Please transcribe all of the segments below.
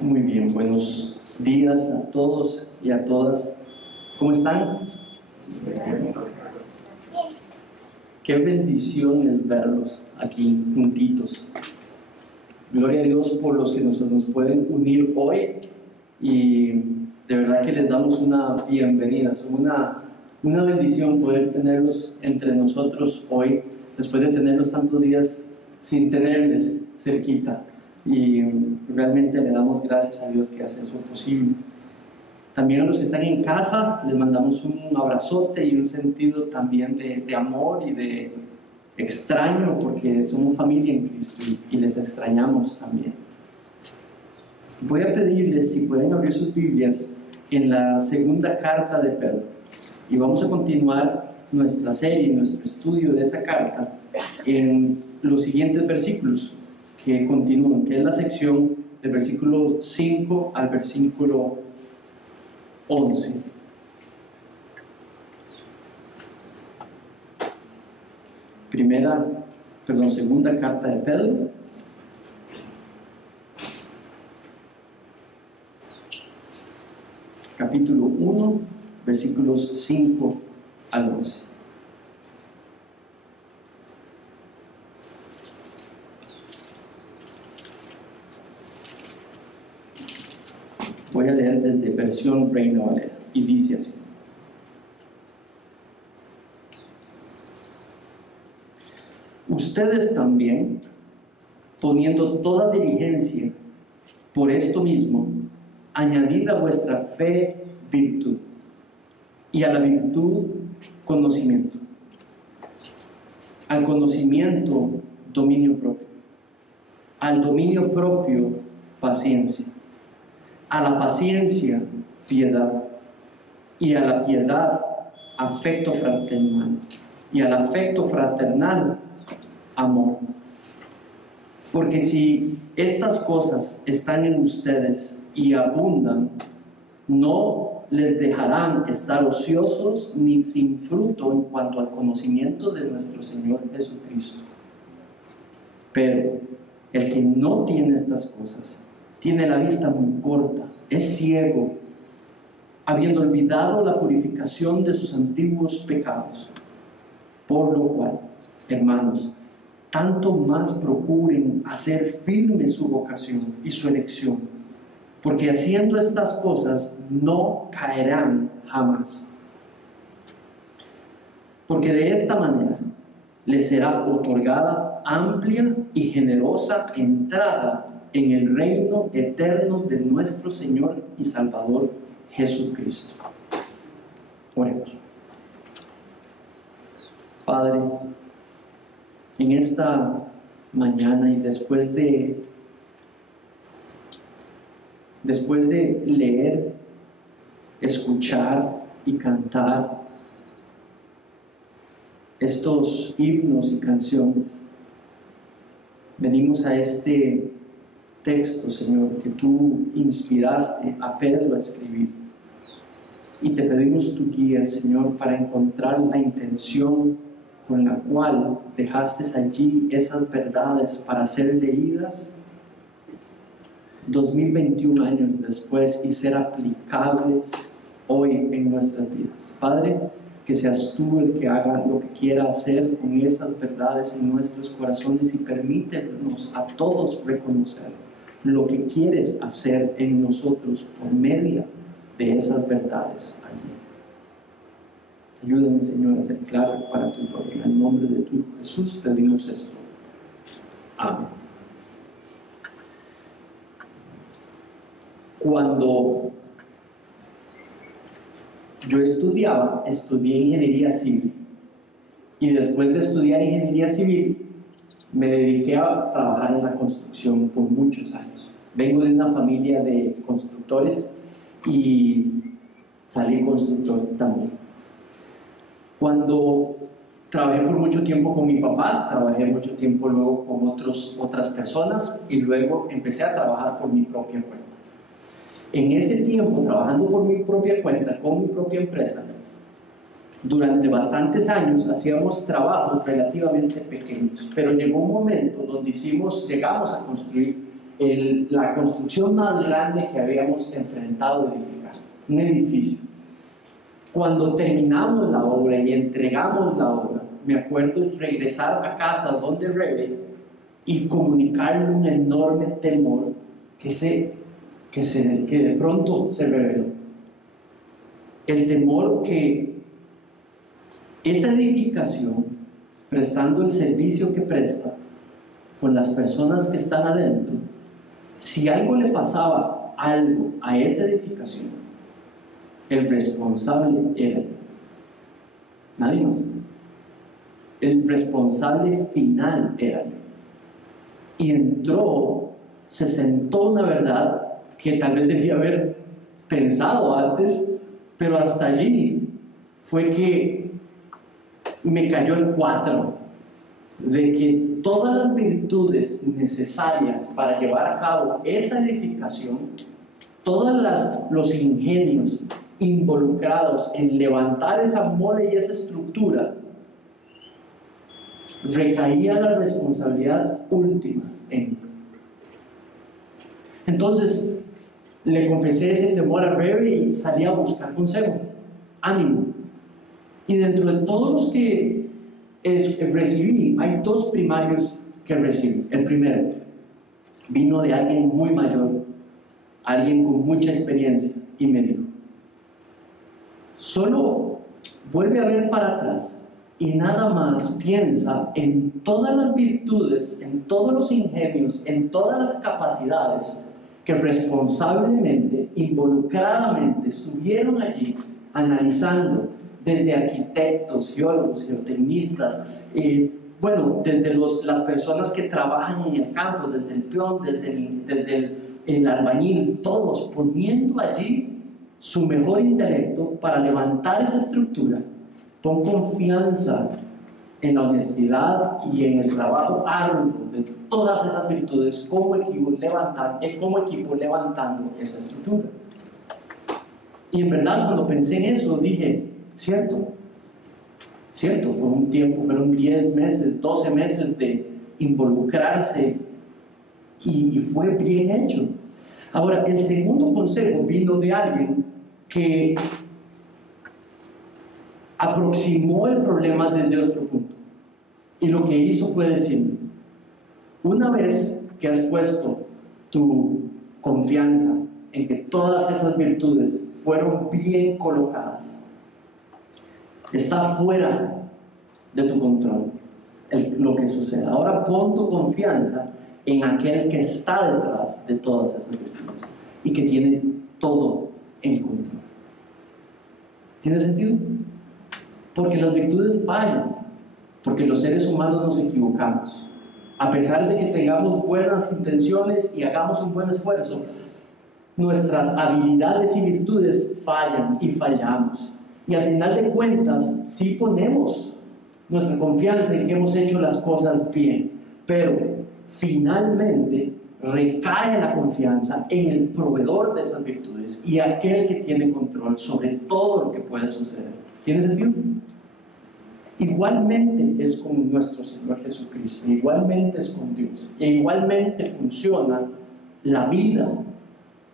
Muy bien, buenos días a todos y a todas. ¿Cómo están? Qué bendición es verlos aquí juntitos. Gloria a Dios por los que nos pueden unir hoy y de verdad que les damos una bienvenida. Es una bendición poder tenerlos entre nosotros hoy, después de tenerlos tantos días sin tenerles cerquita. Y realmente le damos gracias a Dios que hace eso posible. También a los que están en casa les mandamos un abrazote y un sentido también de amor y de extraño, porque somos familia en Cristo y les extrañamos también. Voy a pedirles si pueden abrir sus Biblias en la segunda carta de Pedro y vamos a continuar nuestra serie, nuestro estudio de esa carta en los siguientes versículos que continúan, que es la sección del versículo 5 al versículo 11. Segunda carta de Pedro, capítulo 1, versículos 5 al 11. Voy a leer desde versión Reina Valera y dice así: ustedes también, poniendo toda diligencia por esto mismo, añadid a vuestra fe virtud, y a la virtud conocimiento, al conocimiento dominio propio, al dominio propio paciencia, a la paciencia piedad, y a la piedad afecto fraternal, y al afecto fraternal amor. Porque si estas cosas están en ustedes y abundan, no les dejarán estar ociosos ni sin fruto en cuanto al conocimiento de nuestro Señor Jesucristo. Pero el que no tiene estas cosas tiene la vista muy corta, es ciego, habiendo olvidado la purificación de sus antiguos pecados. Por lo cual, hermanos, tanto más procuren hacer firme su vocación y su elección, porque haciendo estas cosas no caerán jamás. Porque de esta manera les será otorgada amplia y generosa entrada en el reino eterno de nuestro Señor y Salvador Jesucristo. Oremos. Padre, en esta mañana y después de leer, escuchar y cantar estos himnos y canciones, venimos a este texto, Señor, que tú inspiraste a Pedro a escribir, y te pedimos tu guía, Señor, para encontrar la intención con la cual dejaste allí esas verdades para ser leídas 2021 años después y ser aplicables hoy en nuestras vidas. Padre, que seas tú el que haga lo que quiera hacer con esas verdades en nuestros corazones y permítenos a todos reconocer lo que quieres hacer en nosotros por medio de esas verdades allí. Ayúdame, Señor, a ser claro para tu gloria. En el nombre de tu Hijo Jesús pedimos esto. Amén. Cuando yo estudié ingeniería civil, y después de estudiar ingeniería civil me dediqué a trabajar en la construcción por muchos años. Vengo de una familia de constructores y salí constructor también. Cuando trabajé por mucho tiempo con mi papá, trabajé mucho tiempo luego con otras personas y luego empecé a trabajar por mi propia cuenta. En ese tiempo, trabajando por mi propia cuenta, con mi propia empresa, durante bastantes años hacíamos trabajos relativamente pequeños, pero llegó un momento donde llegamos a construir la construcción más grande que habíamos enfrentado edificar, un edificio. Cuando terminamos la obra y entregamos la obra, me acuerdo regresar a casa donde Rebe y comunicarle un enorme temor que de pronto se reveló. El temor que esa edificación, prestando el servicio que presta con las personas que están adentro, si algo le pasaba algo a esa edificación, el responsable era nadie más. El responsable final era yo. Y entró, se sentó una verdad que tal vez debía haber pensado antes, pero hasta allí fue que me cayó el 4 de que todas las virtudes necesarias para llevar a cabo esa edificación, todos los ingenios involucrados en levantar esa mole y esa estructura, recaía la responsabilidad última en mí. Entonces le confesé ese temor a Rebe y salí a buscar consejo, ánimo. Y dentro de todos los que recibí, hay 2 primarios que recibí. El primero vino de alguien muy mayor, alguien con mucha experiencia, y me dijo: solo vuelve a ver para atrás y nada más piensa en todas las virtudes, en todos los ingenios, en todas las capacidades que responsablemente, involucradamente estuvieron allí analizando, desde arquitectos, geólogos, geotecnistas, desde las personas que trabajan en el campo, desde el peón, desde el albañil, todos poniendo allí su mejor intelecto para levantar esa estructura. Pon confianza en la honestidad y en el trabajo arduo de todas esas virtudes como equipo levantando esa estructura. Y en verdad, cuando pensé en eso, dije: cierto, fue un tiempo, fueron 10 meses, 12 meses de involucrarse y fue bien hecho. Ahora, el segundo consejo vino de alguien que aproximó el problema desde otro punto. Y lo que hizo fue decirme: una vez que has puesto tu confianza en que todas esas virtudes fueron bien colocadas, está fuera de tu control lo que suceda. Ahora pon tu confianza en aquel que está detrás de todas esas virtudes y que tiene todo en control. ¿Tiene sentido? Porque las virtudes fallan, porque los seres humanos nos equivocamos. A pesar de que tengamos buenas intenciones y hagamos un buen esfuerzo, nuestras habilidades y virtudes fallan y fallamos. Y al final de cuentas, sí ponemos nuestra confianza en que hemos hecho las cosas bien, pero finalmente recae la confianza en el proveedor de esas virtudes y aquel que tiene control sobre todo lo que puede suceder. ¿Tiene sentido? Igualmente es con nuestro Señor Jesucristo, igualmente es con Dios, e igualmente funciona la vida.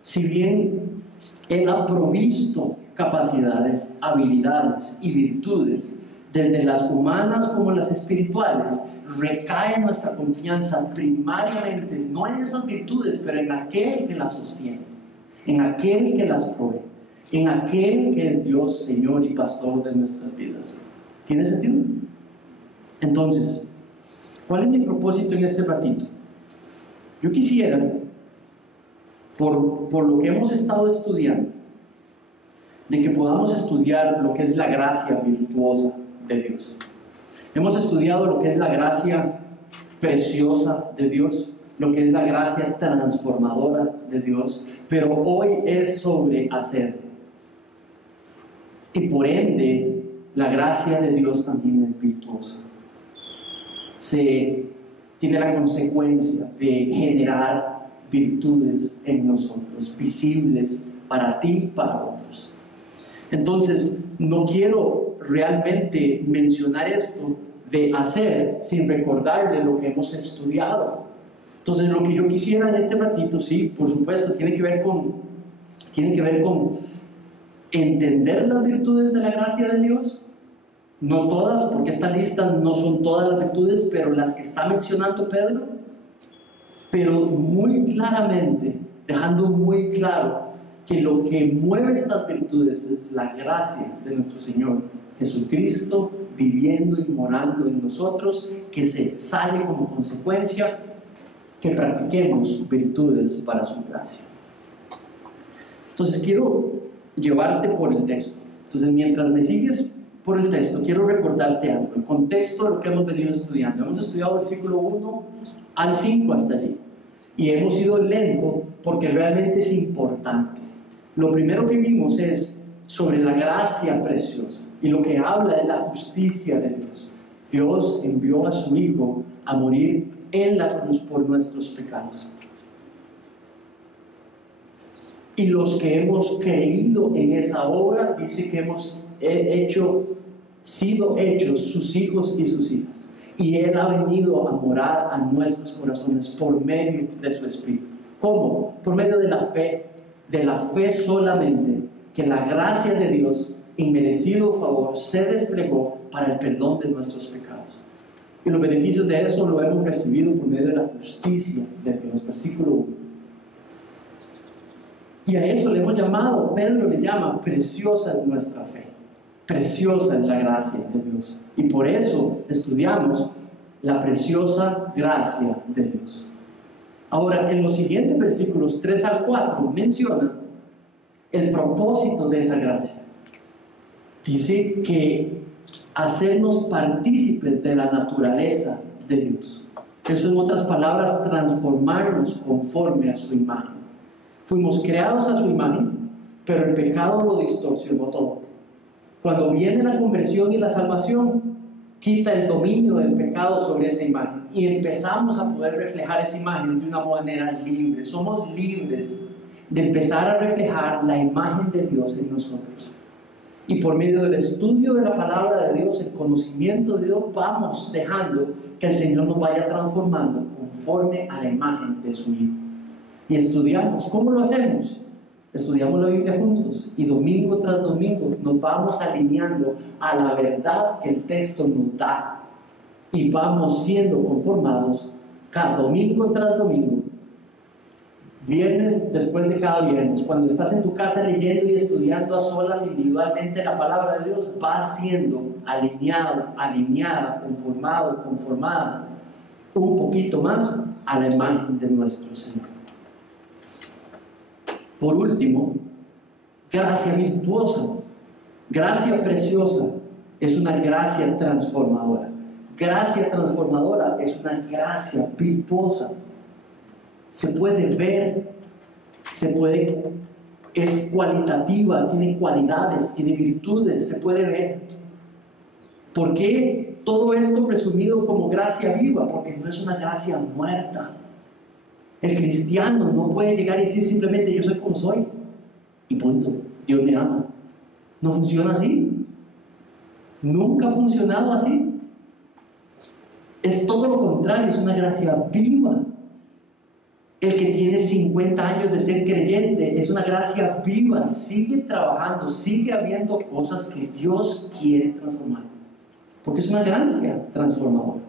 Si bien Él ha provisto capacidades, habilidades y virtudes, desde las humanas como las espirituales, recae nuestra confianza primariamente, no en esas virtudes, pero en aquel que las sostiene, en aquel que las provee, en aquel que es Dios, Señor y Pastor de nuestras vidas. ¿Tiene sentido? Entonces, ¿cuál es mi propósito en este ratito? Yo quisiera, por lo que hemos estado estudiando, de que podamos estudiar lo que es la gracia virtuosa de Dios. Hemos estudiado lo que es la gracia preciosa de Dios, lo que es la gracia transformadora de Dios, pero hoy es sobre hacer. Y por ende, la gracia de Dios también es virtuosa. Tiene la consecuencia de generar virtudes en nosotros, visibles para ti y para otros. Entonces, no quiero realmente mencionar esto de hacer sin recordarle lo que hemos estudiado. Entonces, lo que yo quisiera en este ratito, sí, por supuesto, tiene que ver con entender las virtudes de la gracia de Dios. No todas, porque esta lista no son todas las virtudes, pero las que está mencionando Pedro, pero muy claramente, dejando muy claro que lo que mueve estas virtudes es la gracia de nuestro Señor Jesucristo viviendo y morando en nosotros, que se sale como consecuencia que practiquemos virtudes para su gracia. Entonces quiero llevarte por el texto. Entonces, mientras me sigues por el texto, quiero recordarte algo, el contexto de lo que hemos venido estudiando. Hemos estudiado versículo 1 al 5 hasta allí, y hemos ido lento porque realmente es importante. Lo primero que vimos es sobre la gracia preciosa, y lo que habla es la justicia de Dios. Dios envió a su Hijo a morir en la cruz por nuestros pecados. Y los que hemos creído en esa obra, dice que hemos sido hechos sus hijos y sus hijas. Y Él ha venido a morar a nuestros corazones por medio de su Espíritu. ¿Cómo? Por medio de la fe solamente, que la gracia de Dios, inmerecido favor, se desplegó para el perdón de nuestros pecados. Y los beneficios de eso lo hemos recibido por medio de la justicia de Dios. Versículo 1. Y a eso le hemos llamado, Pedro le llama, preciosa es nuestra fe, preciosa es la gracia de Dios. Y por eso estudiamos la preciosa gracia de Dios. Ahora, en los siguientes versículos 3 al 4 menciona el propósito de esa gracia. Dice que hacernos partícipes de la naturaleza de Dios. Eso, en otras palabras, transformarnos conforme a su imagen. Fuimos creados a su imagen, pero el pecado lo distorsionó todo. Cuando viene la conversión y la salvación, quita el dominio del pecado sobre esa imagen y empezamos a poder reflejar esa imagen de una manera libre. Somos libres de empezar a reflejar la imagen de Dios en nosotros. Y por medio del estudio de la palabra de Dios, el conocimiento de Dios, vamos dejando que el Señor nos vaya transformando conforme a la imagen de su Hijo. Y estudiamos. ¿Cómo lo hacemos? Estudiamos la Biblia juntos y domingo tras domingo nos vamos alineando a la verdad que el texto nos da y vamos siendo conformados cada domingo tras domingo, viernes después de cada viernes. Cuando estás en tu casa leyendo y estudiando a solas individualmente la palabra de Dios, vas siendo alineado, alineada, conformada un poquito más a la imagen de nuestro Señor. Por último, gracia virtuosa, gracia preciosa, es una gracia transformadora. Gracia transformadora es una gracia virtuosa. Se puede ver, es cualitativa, tiene cualidades, tiene virtudes, se puede ver. ¿Por qué todo esto resumido como gracia viva? Porque no es una gracia muerta. El cristiano no puede llegar y decir simplemente yo soy como soy y punto, Dios me ama. No funciona así. Nunca ha funcionado así. Es todo lo contrario, es una gracia viva. El que tiene 50 años de ser creyente es una gracia viva, sigue trabajando, sigue habiendo cosas que Dios quiere transformar, porque es una gracia transformadora.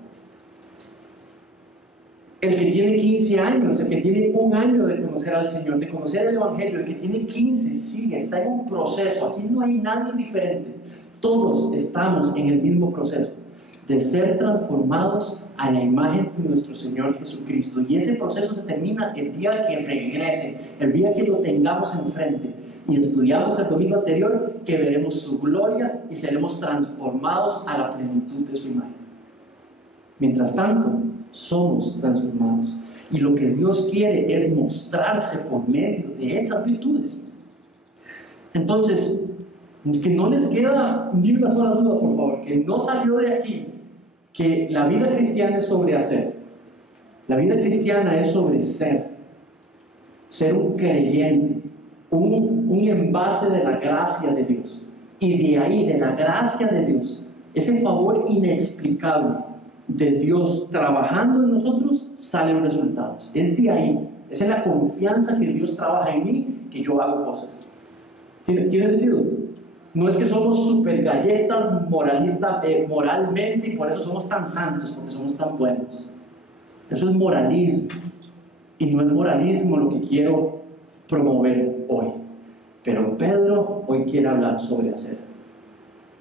El que tiene 15 años, el que tiene 1 año de conocer al Señor, de conocer el Evangelio, el que tiene 15, sigue, está en un proceso. Aquí no hay nadie diferente. Todos estamos en el mismo proceso de ser transformados a la imagen de nuestro Señor Jesucristo. Y ese proceso se termina el día que regrese, el día que lo tengamos enfrente. Y estudiamos el domingo anterior que veremos su gloria y seremos transformados a la plenitud de su imagen. Mientras tanto, somos transformados. Y lo que Dios quiere es mostrarse por medio de esas virtudes. Entonces, que no les queda ni una sola duda, por favor, que no salió de aquí que la vida cristiana es sobre hacer. La vida cristiana es sobre ser un creyente, un envase de la gracia de Dios. Y de ahí, de la gracia de Dios, ese favor inexplicable, de Dios trabajando en nosotros, salen resultados. Es de ahí, es en la confianza que Dios trabaja en mí que yo hago cosas. ¿Tiene sentido? No es que somos super galletas moralmente y por eso somos tan santos, porque somos tan buenos. Eso es moralismo. Y no es moralismo lo que quiero promover hoy. Pero Pedro hoy quiere hablar sobre hacer.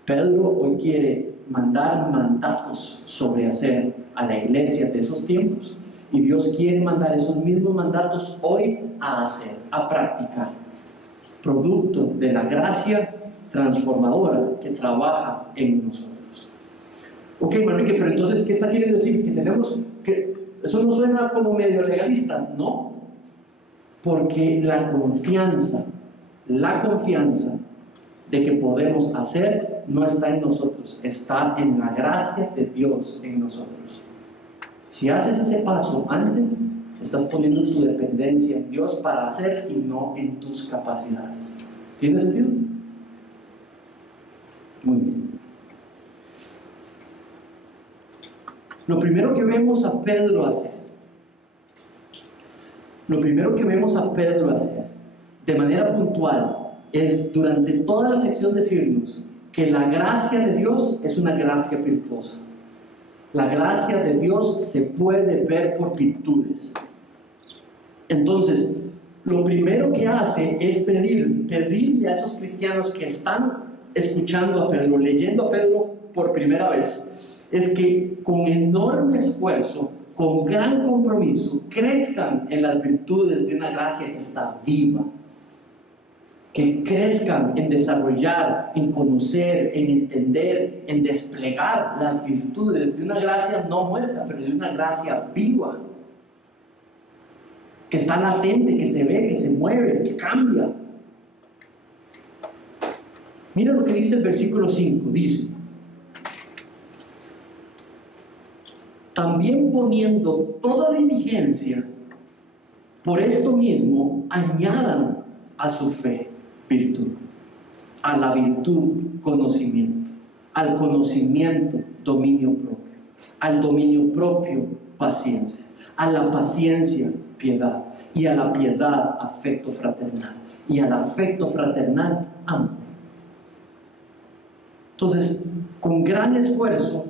Pedro hoy quiere mandar mandatos sobre hacer a la iglesia de esos tiempos. Y Dios quiere mandar esos mismos mandatos hoy a hacer, a practicar. Producto de la gracia transformadora que trabaja en nosotros. Ok, Manrique, pero entonces, ¿qué está queriendo decir? Que tenemos que... Eso no suena como medio legalista, ¿no? Porque la confianza de que podemos hacer no está en nosotros, está en la gracia de Dios en nosotros. Si haces ese paso antes, estás poniendo tu dependencia en Dios para hacer y no en tus capacidades. ¿Tiene sentido? Muy bien. Lo primero que vemos a Pedro hacer, de manera puntual, es durante toda la sección decirnos que la gracia de Dios es una gracia virtuosa. La gracia de Dios se puede ver por virtudes. Entonces, lo primero que hace es pedirle a esos cristianos que están escuchando a Pedro, leyendo a Pedro por primera vez, es que con enorme esfuerzo, con gran compromiso, crezcan en las virtudes de una gracia que está viva. Que crezcan en desarrollar, en conocer, en entender, en desplegar las virtudes de una gracia no muerta, pero de una gracia viva. Que está latente, que se ve, que se mueve, que cambia. Mira lo que dice el versículo 5, dice: también poniendo toda diligencia, por esto mismo añadan a su fe virtud, a la virtud conocimiento, al conocimiento dominio propio, al dominio propio paciencia, a la paciencia piedad, y a la piedad afecto fraternal, y al afecto fraternal amor. Entonces, con gran esfuerzo,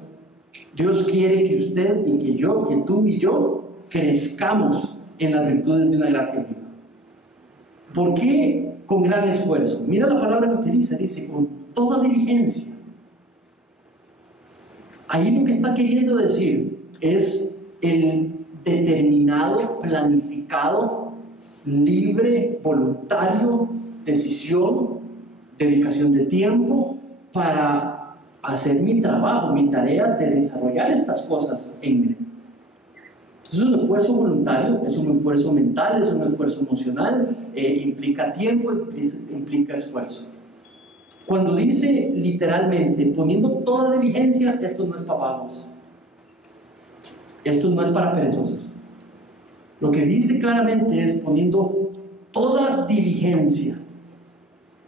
Dios quiere que usted y que yo, que tú y yo, crezcamos en las virtudes de una gracia viva. ¿Por qué con gran esfuerzo? Mira la palabra que utiliza, dice con toda diligencia. Ahí lo que está queriendo decir es el determinado, planificado, libre, voluntario, decisión, dedicación de tiempo para hacer mi trabajo, mi tarea de desarrollar estas cosas en mí. Es un esfuerzo voluntario, es un esfuerzo mental, es un esfuerzo emocional, implica tiempo, implica esfuerzo. Cuando dice literalmente, poniendo toda diligencia, esto no es para vagos. Esto no es para perezosos. Lo que dice claramente es poniendo toda diligencia.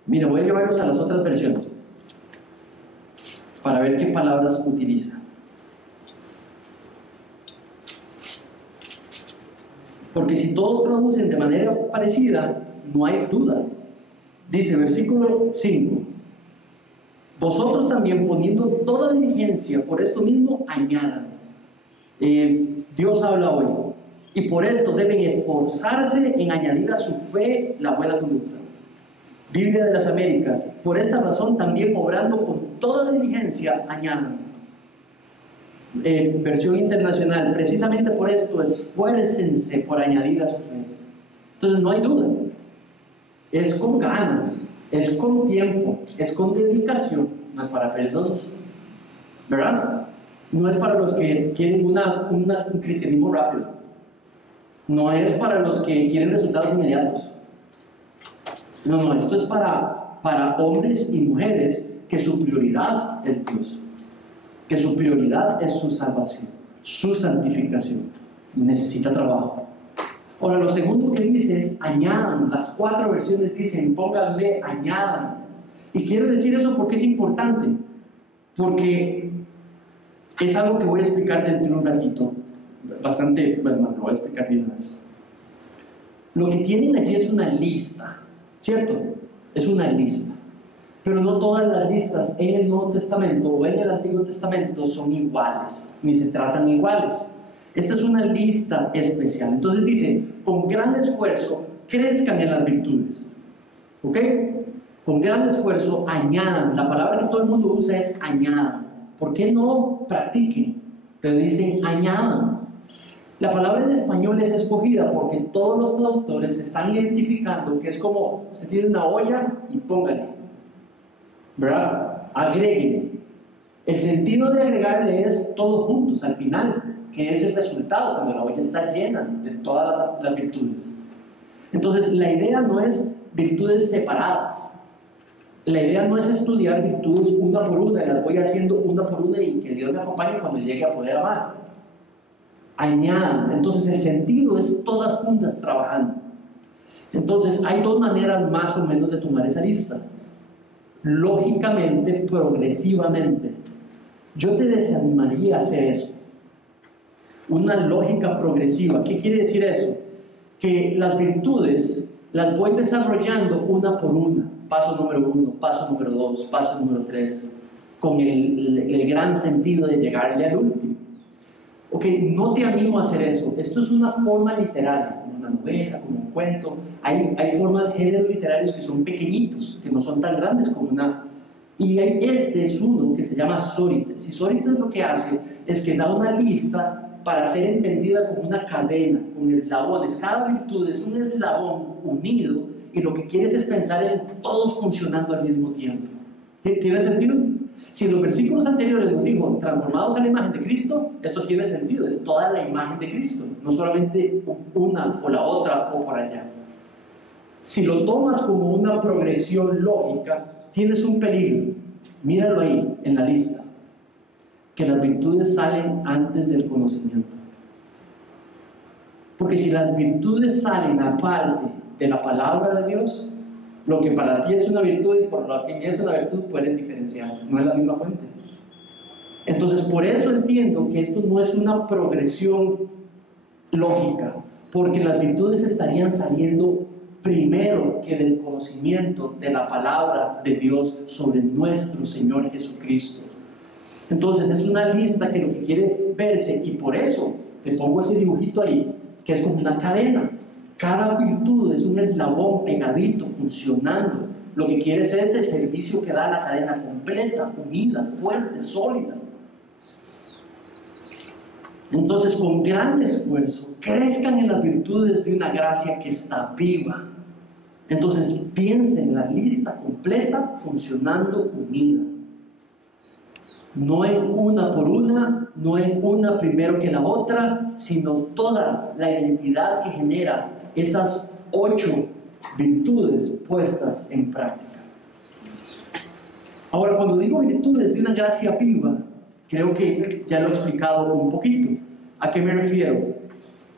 Mira, voy a llevarlos a las otras versiones para ver qué palabras utiliza. Porque si todos traducen de manera parecida, no hay duda. Dice, versículo 5: vosotros también poniendo toda diligencia, por esto mismo añadan. Dios habla hoy, y por esto deben esforzarse en añadir a su fe la buena conducta. Biblia de las Américas: por esta razón también obrando con toda diligencia añadan. Versión internacional: precisamente por esto esfuércense por añadir a su fe. Entonces no hay duda, es con ganas, es con tiempo, es con dedicación, no es para perezosos, ¿verdad? No es para los que quieren un cristianismo rápido, no es para los que quieren resultados inmediatos. No, esto es para hombres y mujeres que su prioridad es Dios, que su prioridad es su salvación, su santificación. Necesita trabajo. Ahora, lo segundo que dice es añadan. Las 4 versiones dicen pónganle, añadan. Y quiero decir eso porque es importante, porque Es algo que voy a explicar dentro de un ratito, bastante, bueno, más lo voy a explicar bien más. Lo que tienen allí es una lista, ¿cierto? Es una lista. Pero no todas las listas en el Nuevo Testamento o en el Antiguo Testamento son iguales, ni se tratan iguales. Esta es una lista especial. Entonces dice, con gran esfuerzo crezcan en las virtudes. ¿Ok? Con gran esfuerzo añadan. La palabra que todo el mundo usa es añadan. ¿Por qué no practiquen? Pero dicen añadan. La palabra en español es escogida porque todos los traductores están identificando que es como, usted tiene una olla y póngale, ¿verdad? Agréguele. El sentido de agregarle es todos juntos al final, que es el resultado cuando la olla está llena de todas las virtudes. Entonces, la idea no es virtudes separadas. La idea no es estudiar virtudes una por una, y las voy haciendo una por una y que Dios me acompañe cuando llegue a poder amar. Añadan. Entonces, el sentido es todas juntas trabajando. Entonces, hay dos maneras más o menos de tomar esa lista. Lógicamente, progresivamente. Yo te desanimaría a hacer eso. Una lógica progresiva. ¿Qué quiere decir eso? Que las virtudes las voy desarrollando una por una. Paso número 1, paso número 2, paso número 3, con el gran sentido de llegarle al último. Ok, no te animo a hacer eso. Esto es una forma literaria, como una novela, como un cuento. Hay formas, géneros literarios que son pequeñitos, que no son tan grandes como una... Y este es uno que se llama Sórites. Y Sórites lo que hace es que da una lista para ser entendida como una cadena, con eslabones. Cada virtud es un eslabón unido y lo que quieres es pensar en todos funcionando al mismo tiempo. ¿Tiene sentido? Si en los versículos anteriores nos dijo transformados a la imagen de Cristo, esto tiene sentido, es toda la imagen de Cristo, no solamente una o la otra o por allá. Si lo tomas como una progresión lógica, tienes un peligro. Míralo ahí en la lista, que las virtudes salen antes del conocimiento. Porque si las virtudes salen aparte de la palabra de Dios, lo que para ti es una virtud y por lo que es una virtud pueden diferenciar, no es la misma fuente. Entonces, por eso entiendo que esto no es una progresión lógica, porque las virtudes estarían saliendo primero que del conocimiento de la palabra de Dios sobre nuestro Señor Jesucristo. Entonces, es una lista que lo que quiere verse, y por eso te pongo ese dibujito ahí, que es como una cadena. Cada virtud es un eslabón pegadito, funcionando. Lo que quiere es ese servicio que da la cadena completa, unida, fuerte, sólida. Entonces, con gran esfuerzo, crezcan en las virtudes de una gracia que está viva. Entonces, piensen en la lista completa, funcionando unida. No en una por una, no en una primero que la otra, sino toda la identidad que genera esas 8 virtudes puestas en práctica. Ahora, cuando digo virtudes de una gracia viva, creo que ya lo he explicado un poquito. ¿A qué me refiero?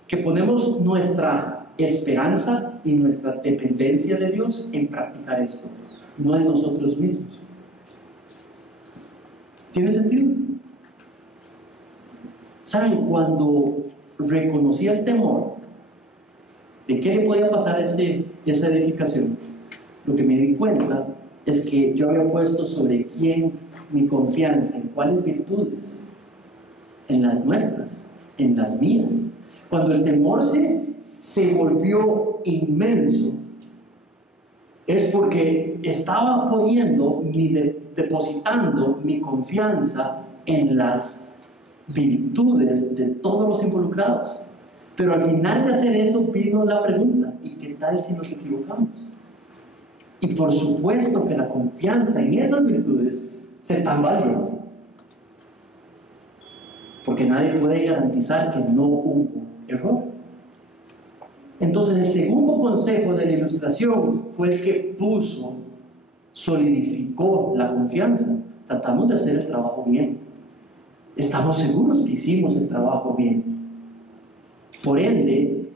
Que ponemos nuestra esperanza y nuestra dependencia de Dios en practicar esto, no en nosotros mismos. ¿Tiene sentido? ¿Saben? Cuando reconocí el temor de qué le podía pasar a esa edificación, lo que me di cuenta es que yo había puesto sobre quién mi confianza, en cuáles virtudes, en las nuestras, en las mías. Cuando el temor se volvió inmenso, es porque estaba poniendo, depositando mi confianza en las virtudes de todos los involucrados. Pero al final de hacer eso vino la pregunta, ¿y qué tal si nos equivocamos? Y por supuesto que la confianza en esas virtudes se tambalea, porque nadie puede garantizar que no hubo error. Entonces, el segundo consejo de la ilustración fue el que solidificó la confianza. Tratamos de hacer el trabajo bien. Estamos seguros que hicimos el trabajo bien. Por ende,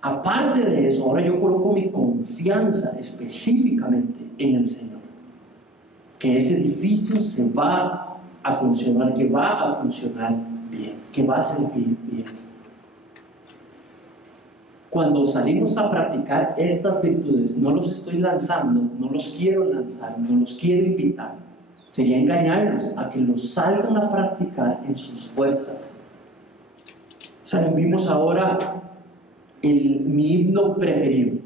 aparte de eso, ahora yo coloco mi confianza específicamente en el Señor. Que ese edificio se va a funcionar, que va a funcionar bien, que va a servir bien. Cuando salimos a practicar estas virtudes, no los estoy lanzando, no los quiero lanzar, no los quiero invitar. Sería engañarlos a que los salgan a practicar en sus fuerzas. ¿Saben? Vimos ahora mi himno preferido,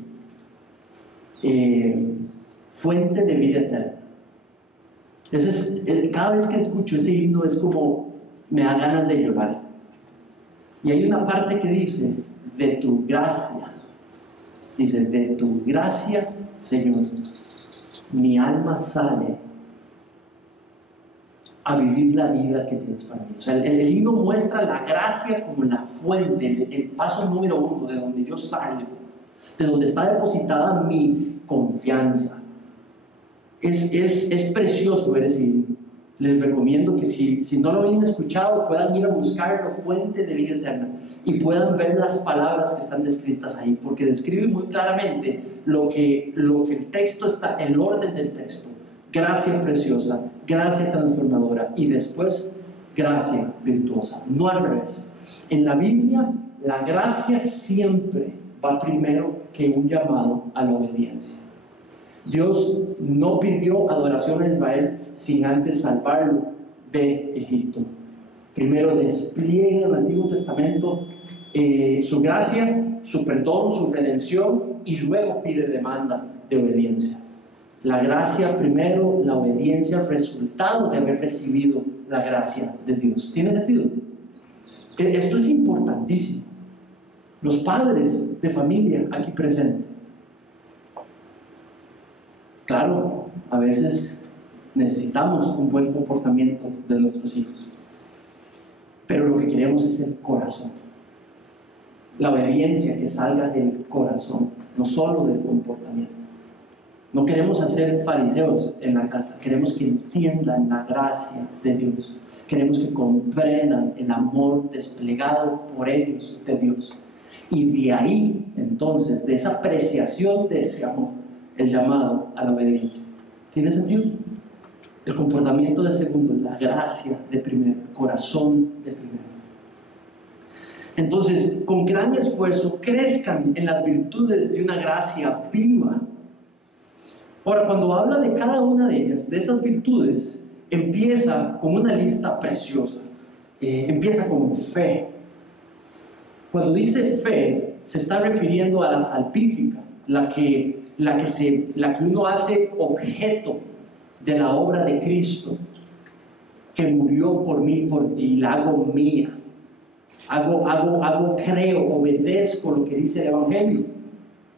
Fuente de Vida Eterna. Cada vez que escucho ese himno es como me da ganas de llorar. Y hay una parte que dice, de tu gracia, dice, de tu gracia, Señor, mi alma sale a vivir la vida que tienes para mí. O sea, el himno muestra la gracia como la fuente, el paso número 1, de donde yo salgo, de donde está depositada mi confianza. Es precioso ver ese himno. Les recomiendo que si no lo habían escuchado, puedan ir a buscarlo, Fuente de Vida Eterna, y puedan ver las palabras que están descritas ahí, porque describe muy claramente lo que el texto está, el orden del texto. Gracia preciosa, gracia transformadora, y después gracia virtuosa, no al revés. En la Biblia, la gracia siempre va primero que un llamado a la obediencia. Dios no pidió adoración a Israel sin antes salvarlo de Egipto. Primero despliega en el Antiguo Testamento su gracia, su perdón, su redención, y luego pide demanda de obediencia. La gracia primero, la obediencia, resultado de haber recibido la gracia de Dios. ¿Tiene sentido? Esto es importantísimo. Los padres de familia aquí presentes, claro, a veces necesitamos un buen comportamiento de nuestros hijos, pero lo que queremos es el corazón. La obediencia que salga del corazón, no solo del comportamiento. No queremos hacer fariseos en la casa, queremos que entiendan la gracia de Dios. Queremos que comprendan el amor desplegado por ellos de Dios. Y de ahí, entonces, de esa apreciación de ese amor, el llamado a la obediencia. ¿Tiene sentido? El comportamiento de segundo, la gracia de primero, el corazón de primero. Entonces, con gran esfuerzo, crezcan en las virtudes de una gracia viva. Ahora, cuando habla de cada una de ellas, de esas virtudes, empieza con una lista preciosa. Empieza con fe. Cuando dice fe, se está refiriendo a la salvífica, la que uno hace objeto de la obra de Cristo, que murió por mí, por ti, y la hago mía. Creo, obedezco lo que dice el Evangelio,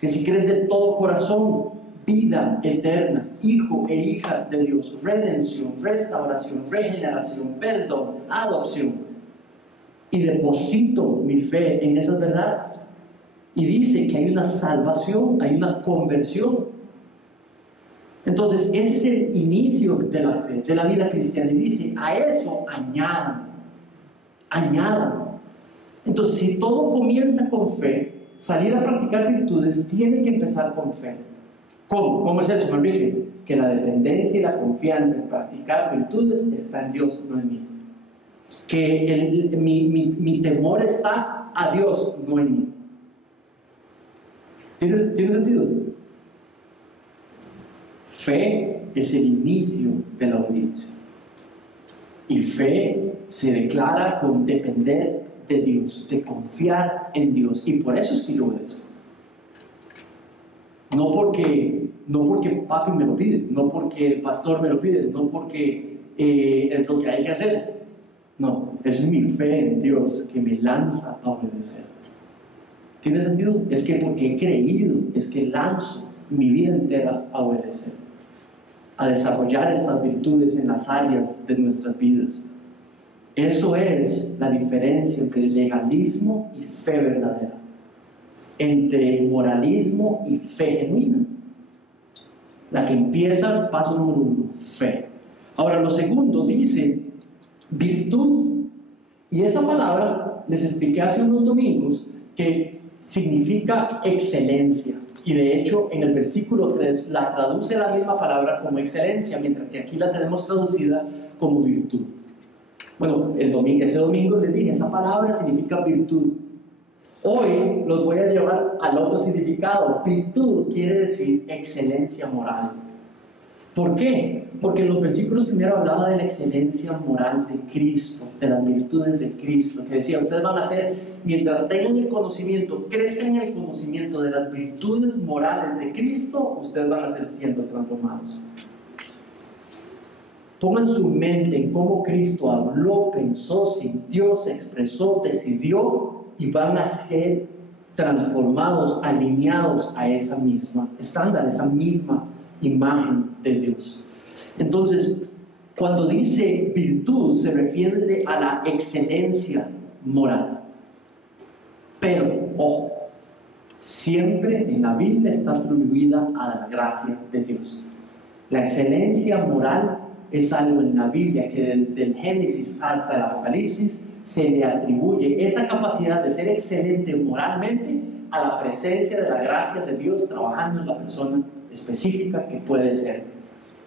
que si crees de todo corazón, vida eterna, hijo e hija de Dios, redención, restauración, regeneración, perdón, adopción, y deposito mi fe en esas verdades. Y dice que hay una salvación, hay una conversión. Entonces, ese es el inicio de la fe, de la vida cristiana. Y dice, a eso añadan. Entonces, si todo comienza con fe, salir a practicar virtudes tiene que empezar con fe. ¿Cómo es eso, Enrique? Que la dependencia y la confianza en practicar virtudes está en Dios, no en mí. Que mi temor está a Dios, no en mí. ¿Tiene sentido? Fe es el inicio de la obediencia. Y fe se declara con depender de Dios, de confiar en Dios. Y por eso es que yo obedezco. No porque papi me lo pide, no porque el pastor me lo pide, no porque es lo que hay que hacer. No, es mi fe en Dios que me lanza a obedecer. ¿Tiene sentido? Es que porque he creído, es que lanzo mi vida entera a obedecer, a desarrollar estas virtudes en las áreas de nuestras vidas. Eso es la diferencia entre legalismo y fe verdadera, entre moralismo y fe genuina. La que empieza, paso número 1, fe. Ahora, lo segundo dice virtud. Y esa palabra, les expliqué hace unos domingos, que significa excelencia. Y de hecho, en el versículo 3, la traduce la misma palabra como excelencia, mientras que aquí la tenemos traducida como virtud. Bueno, ese domingo les dije, esa palabra significa virtud. Hoy los voy a llevar al otro significado. Virtud quiere decir excelencia moral. ¿Por qué? Porque en los versículos primero hablaba de la excelencia moral de Cristo, de las virtudes de Cristo, que decía, ustedes van a ser, mientras tengan el conocimiento, crezcan en el conocimiento de las virtudes morales de Cristo, ustedes van a ser siendo transformados. Pongan su mente en cómo Cristo habló, pensó, sintió, se expresó, decidió, y van a ser transformados, alineados a esa misma estándar, esa misma imagen de Dios. Entonces, cuando dice virtud, se refiere a la excelencia moral. Pero, ojo, siempre en la Biblia está atribuida a la gracia de Dios. La excelencia moral es algo en la Biblia que desde el Génesis hasta el Apocalipsis se le atribuye esa capacidad de ser excelente moralmente a la presencia de la gracia de Dios trabajando en la persona específica que puede ser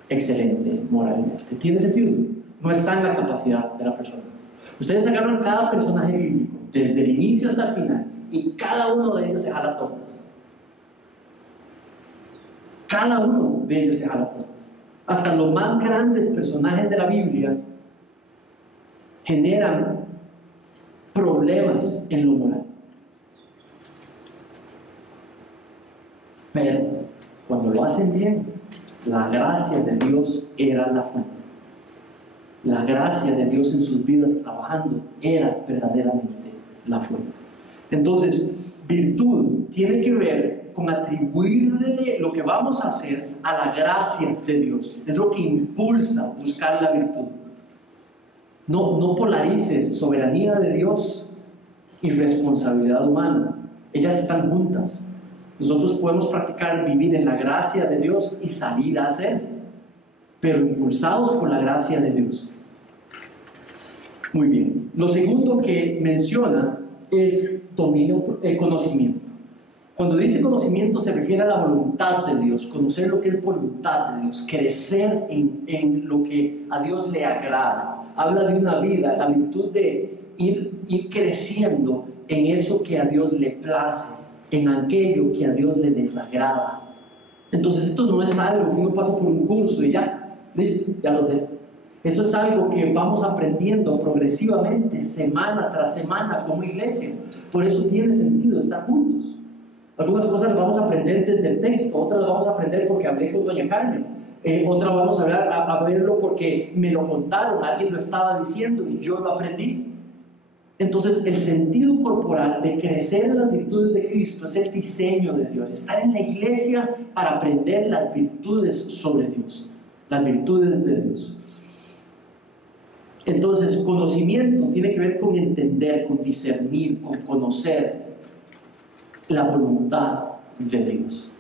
excelente moralmente. ¿Tiene sentido? No está en la capacidad de la persona. Ustedes agarran cada personaje bíblico desde el inicio hasta el final y cada uno de ellos se jala tortas. Cada uno de ellos se jala tortas. Hasta los más grandes personajes de la Biblia generan problemas en lo moral. Pero cuando lo hacen bien, la gracia de Dios era la fuente. La gracia de Dios en sus vidas trabajando era verdaderamente la fuente. Entonces, virtud tiene que ver con atribuirle lo que vamos a hacer a la gracia de Dios. Es lo que impulsa buscar la virtud. No polarices soberanía de Dios y responsabilidad humana. Ellas están juntas. Nosotros podemos practicar vivir en la gracia de Dios y salir a hacer, pero impulsados por la gracia de Dios. Muy bien. Lo segundo que menciona es conocimiento. Cuando dice conocimiento se refiere a la voluntad de Dios, conocer lo que es voluntad de Dios, crecer en lo que a Dios le agrada. Habla de una vida, la virtud de ir creciendo en eso que a Dios le place, en aquello que a Dios le desagrada. Entonces esto no es algo que uno pasa por un curso y ya, listo, ya lo sé. Eso es algo que vamos aprendiendo progresivamente, semana tras semana como iglesia. Por eso tiene sentido estar juntos. Algunas cosas las vamos a aprender desde el texto, otras las vamos a aprender porque hablé con doña Carmen, otras vamos a verlo porque me lo contaron, alguien lo estaba diciendo y yo lo aprendí. Entonces el sentido corporal de crecer en las virtudes de Cristo es el diseño de Dios, estar en la iglesia para aprender las virtudes sobre Dios, las virtudes de Dios. Entonces conocimiento tiene que ver con entender, con discernir, con conocer la voluntad de Dios.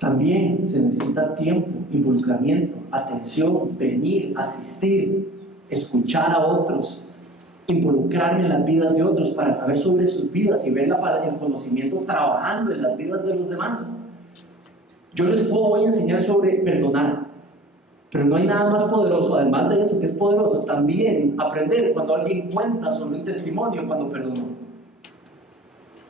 También se necesita tiempo, involucramiento, atención, venir, asistir, escuchar a otros, involucrarme en las vidas de otros para saber sobre sus vidas y ver el conocimiento trabajando en las vidas de los demás. Yo les puedo hoy enseñar sobre perdonar, pero no hay nada más poderoso, además de eso que es poderoso, también aprender cuando alguien cuenta sobre un testimonio cuando perdonó.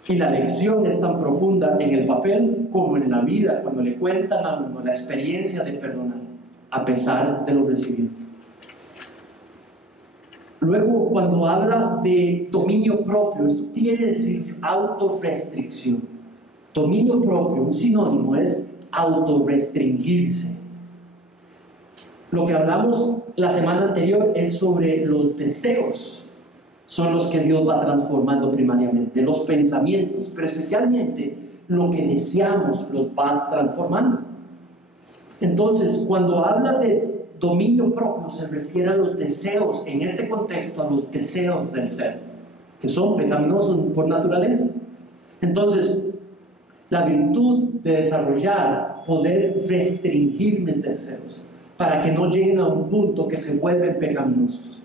Y la lección es tan profunda en el papel como en la vida, cuando le cuentan a uno la experiencia de perdonar, a pesar de lo recibido. Luego, cuando habla de dominio propio, esto quiere decir autorrestricción. Dominio propio, un sinónimo es autorrestringirse. Lo que hablamos la semana anterior es sobre los deseos. Son los que Dios va transformando primariamente, los pensamientos, pero especialmente lo que deseamos los va transformando. Entonces, cuando habla de dominio propio, se refiere a los deseos, en este contexto, a los deseos del ser, que son pecaminosos por naturaleza. Entonces, la virtud de desarrollar, poder restringir mis deseos, para que no lleguen a un punto que se vuelven pecaminosos.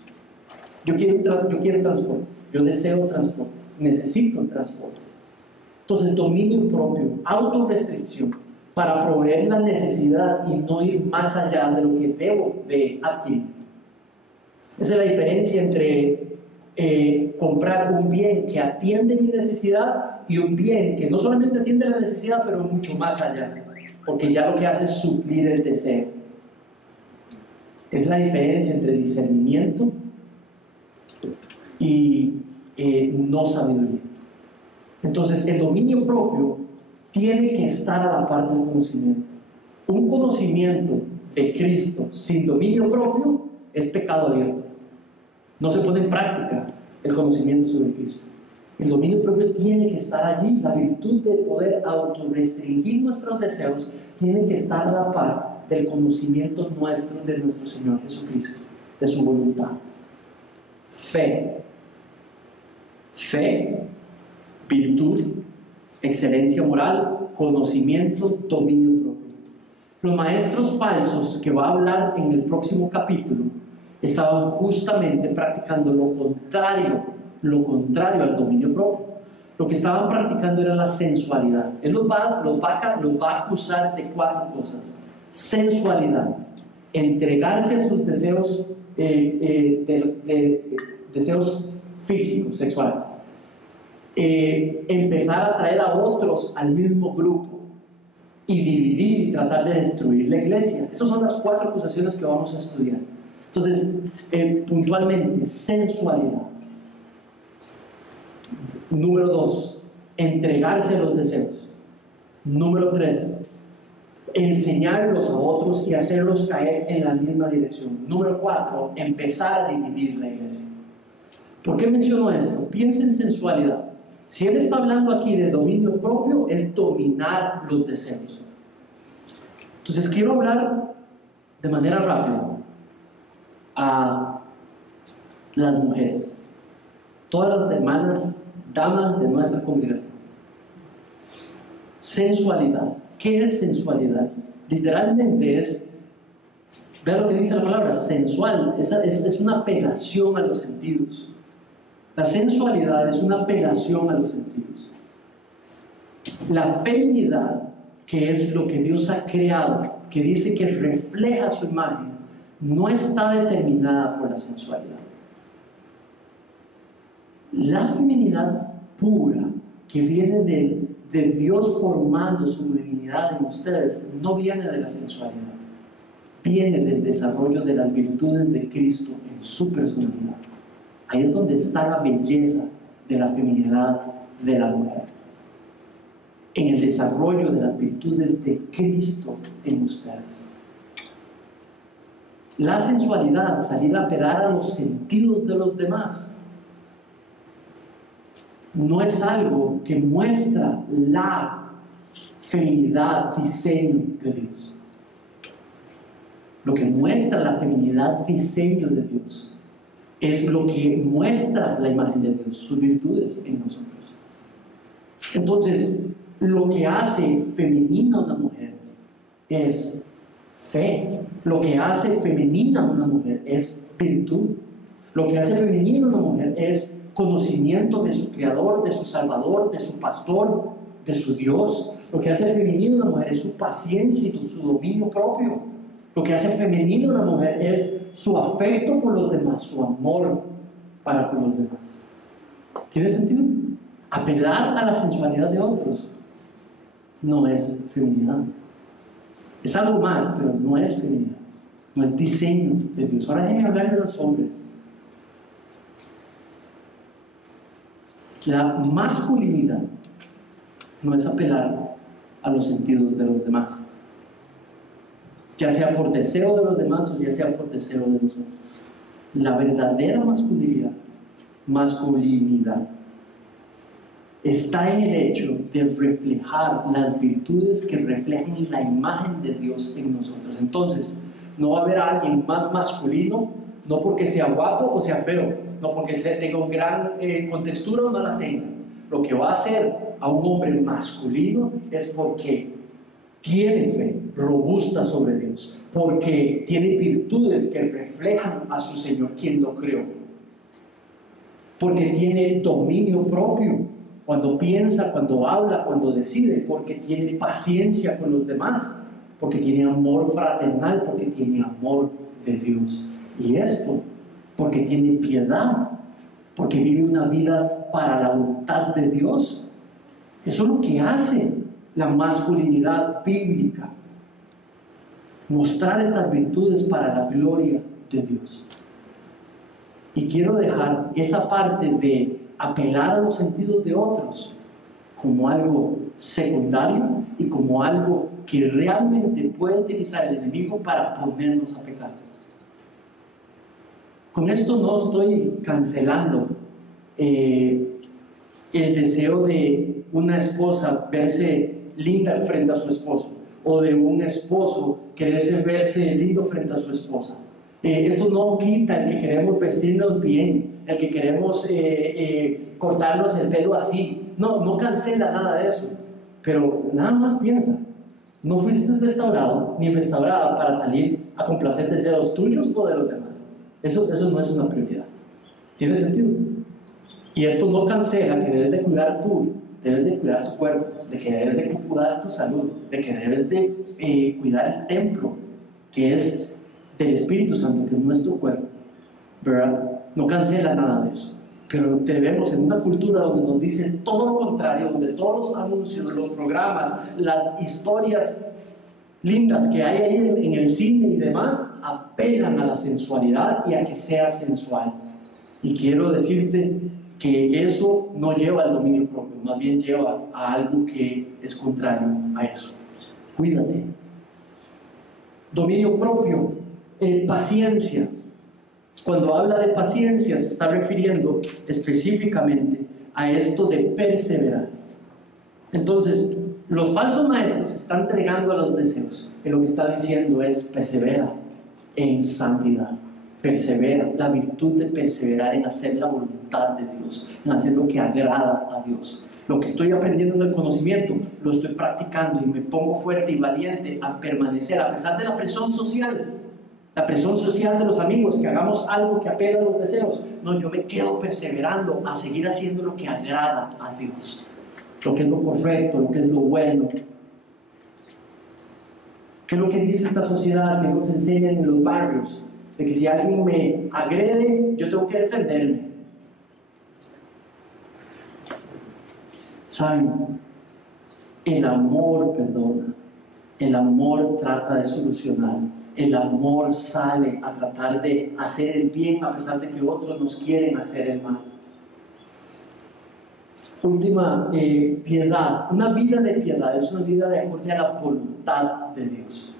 Yo quiero transporte, yo deseo transporte, necesito transporte. Entonces, dominio propio, autorrestricción, para proveer la necesidad y no ir más allá de lo que debo de adquirir. Esa es la diferencia entre comprar un bien que atiende mi necesidad y un bien que no solamente atiende la necesidad, pero mucho más allá, porque ya lo que hace es suplir el deseo. Es la diferencia entre discernimiento y no sabiduría. Entonces, el dominio propio tiene que estar a la par del conocimiento. Un conocimiento de Cristo sin dominio propio es pecado abierto. No se pone en práctica el conocimiento sobre Cristo. El dominio propio tiene que estar allí. La virtud de poder autorrestringir nuestros deseos tiene que estar a la par del conocimiento nuestro de nuestro Señor Jesucristo, de su voluntad. Fe, virtud, excelencia moral, conocimiento, dominio propio. Los maestros falsos que va a hablar en el próximo capítulo estaban justamente practicando lo contrario al dominio propio. Lo que estaban practicando era la sensualidad. Él los va a acusar de 4 cosas: sensualidad, entregarse a sus deseos, deseos físicos, sexuales, empezar a atraer a otros al mismo grupo y dividir y tratar de destruir la iglesia. Esas son las 4 acusaciones que vamos a estudiar. Entonces, puntualmente, sensualidad. Número 2, entregarse a los deseos. Número 3, enseñarlos a otros y hacerlos caer en la misma dirección. Número 4, empezar a dividir la iglesia. ¿Por qué menciono esto? Piensa en sensualidad. Si él está hablando aquí de dominio propio, es dominar los deseos. Entonces quiero hablar de manera rápida a las mujeres, todas las hermanas, damas de nuestra congregación. Sensualidad. ¿Qué es sensualidad? Literalmente es, vea lo que dice la palabra, sensual. Es una apelación a los sentidos. La sensualidad es una apelación a los sentidos. La feminidad, que es lo que Dios ha creado, que dice que refleja su imagen, no está determinada por la sensualidad. La feminidad pura, que viene de Dios formando su feminidad en ustedes, no viene de la sensualidad, viene del desarrollo de las virtudes de Cristo en su personalidad. Ahí es donde está la belleza de la feminidad de la mujer, en el desarrollo de las virtudes de Cristo en ustedes. La sensualidad, salir a apelar a los sentidos de los demás, no es algo que muestra la feminidad, diseño de Dios. Lo que muestra la feminidad, diseño de Dios, es lo que muestra la imagen de Dios, sus virtudes en nosotros. Entonces, lo que hace femenina a una mujer es fe. Lo que hace femenina a una mujer es virtud. Lo que hace femenina a una mujer es conocimiento de su Creador, de su Salvador, de su Pastor, de su Dios. Lo que hace femenina a una mujer es su paciencia y su dominio propio. Lo que hace femenina a una mujer es su afecto por los demás, su amor para con los demás. ¿Tiene sentido? Apelar a la sensualidad de otros no es feminidad. Es algo más, pero no es feminidad. No es diseño de Dios. Ahora déjenme hablar de los hombres. La masculinidad no es apelar a los sentidos de los demás, ya sea por deseo de los demás o ya sea por deseo de nosotros. La verdadera masculinidad está en el hecho de reflejar las virtudes que reflejan la imagen de Dios en nosotros. Entonces, no va a haber alguien más masculino, no porque sea guapo o sea feo, no porque tenga un gran contextura o no la tenga. Lo que va a hacer a un hombre masculino es porque tiene fe robusta sobre Dios, porque tiene virtudes que reflejan a su Señor, quien lo creó, porque tiene dominio propio cuando piensa, cuando habla, cuando decide, porque tiene paciencia con los demás, porque tiene amor fraternal, porque tiene amor de Dios. Y esto porque tiene piedad, porque vive una vida para la voluntad de Dios. Eso es lo que hace la masculinidad bíblica. Mostrar estas virtudes para la gloria de Dios. Y quiero dejar esa parte de apelar a los sentidos de otros como algo secundario y como algo que realmente puede utilizar el enemigo para ponernos a pecar. Con esto no estoy cancelando el deseo de una esposa verse linda frente a su esposo, o de un esposo quererse verse lindo frente a su esposa. Esto no quita el que queremos vestirnos bien, el que queremos cortarnos el pelo así. No cancela nada de eso. Pero nada más piensa, no fuiste restaurado ni restaurada para salir a complacer deseos tuyos o de los demás. Eso no es una prioridad. ¿Tiene sentido? Y esto no cancela que debes de cuidar debes de cuidar tu cuerpo, de que debes de cuidar tu salud, de que debes de cuidar el templo, que es del Espíritu Santo, que es nuestro cuerpo, ¿verdad? No cancela nada de eso. Pero debemos, en una cultura donde nos dicen todo lo contrario, donde todos los anuncios, los programas, las historias lindas que hay ahí en el cine y demás, apelan a la sensualidad y a que sea sensual. Y quiero decirte que eso no lleva al dominio propio, más bien lleva a algo que es contrario a eso. Cuídate. Dominio propio, paciencia. Cuando habla de paciencia se está refiriendo específicamente a esto de perseverar. Entonces, los falsos maestros se están entregando a los deseos, y lo que está diciendo es persevera en santidad. Persevera, la virtud de perseverar en hacer la voluntad de Dios, en hacer lo que agrada a Dios. Lo que estoy aprendiendo en el conocimiento, lo estoy practicando y me pongo fuerte y valiente a permanecer a pesar de la presión social. La presión social de los amigos, que hagamos algo que apela a los deseos. No, yo me quedo perseverando a seguir haciendo lo que agrada a Dios. Lo que es lo correcto, lo que es lo bueno. ¿Qué es lo que dice esta sociedad que nos enseñan en los barrios? De que si alguien me agrede, yo tengo que defenderme. ¿Saben? El amor perdona. El amor trata de solucionar. El amor sale a tratar de hacer el bien a pesar de que otros nos quieren hacer el mal. Última, piedad. Una vida de piedad es una vida de acorde a la voluntad de Dios.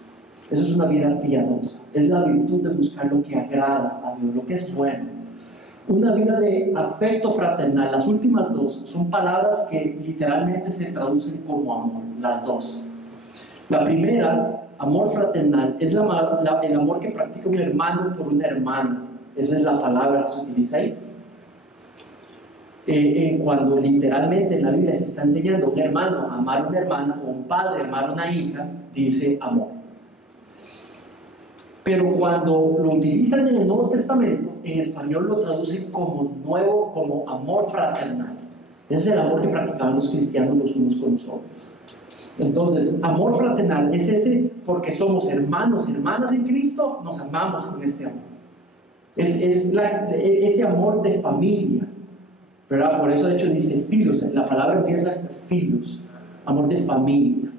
Eso es una vida piadosa. Es la virtud de buscar lo que agrada a Dios, lo que es bueno. Una vida de afecto fraternal. Las últimas dos son palabras que literalmente se traducen como amor, las dos. La primera, amor fraternal, es el amor que practica un hermano por una hermana. Esa es la palabra que se utiliza ahí. Cuando literalmente en la Biblia se está enseñando a un hermano a amar a una hermana o un padre a amar a una hija, dice amor. Pero cuando lo utilizan en el Nuevo Testamento, en español lo traducen como amor fraternal. Ese es el amor que practicaban los cristianos los unos con los otros. Entonces, amor fraternal es ese porque somos hermanos, hermanas en Cristo, nos amamos con este amor. Ese amor de familia, ¿verdad? Por eso de hecho dice filos, la palabra empieza con filos, amor de familia.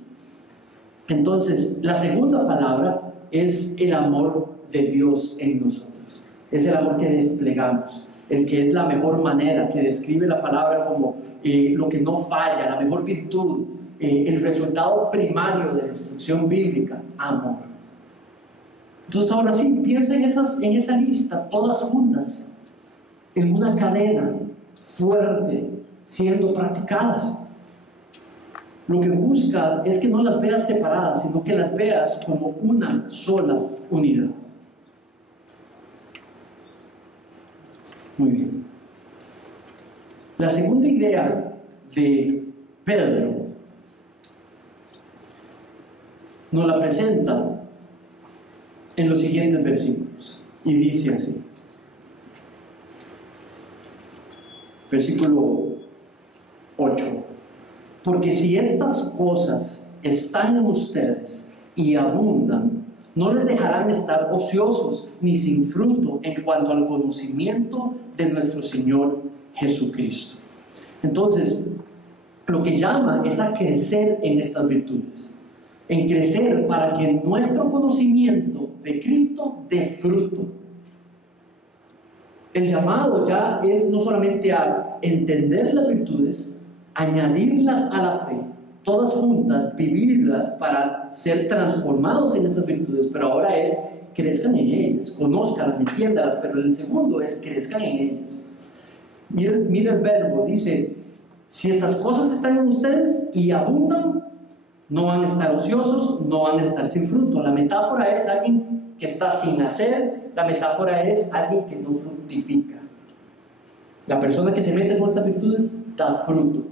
Entonces, la segunda palabra es el amor de Dios en nosotros. Es el amor que desplegamos, el que es la mejor manera, que describe la palabra como lo que no falla, la mejor virtud, el resultado primario de la instrucción bíblica, amor. Entonces ahora sí, piensa en esa lista, todas juntas, en una cadena fuerte, siendo practicadas. Lo que busca es que no las veas separadas, sino que las veas como una sola unidad. Muy bien. La segunda idea de Pedro nos la presenta en los siguientes versículos y dice así. Versículo 8. Porque si estas cosas están en ustedes y abundan, no les dejarán estar ociosos ni sin fruto en cuanto al conocimiento de nuestro Señor Jesucristo. Entonces, lo que llama es a crecer en estas virtudes, en crecer para que nuestro conocimiento de Cristo dé fruto. El llamado ya es no solamente a entender las virtudes, añadirlas a la fe, todas juntas, vivirlas para ser transformados en esas virtudes, pero ahora es crezcan en ellas, conózcanlas, entiéndalas, pero el segundo es crezcan en ellas. Mira el verbo, dice, si estas cosas están en ustedes y abundan, no van a estar ociosos, no van a estar sin fruto. La metáfora es alguien que está sin hacer, la metáfora es alguien que no fructifica. La persona que se mete con estas virtudes da fruto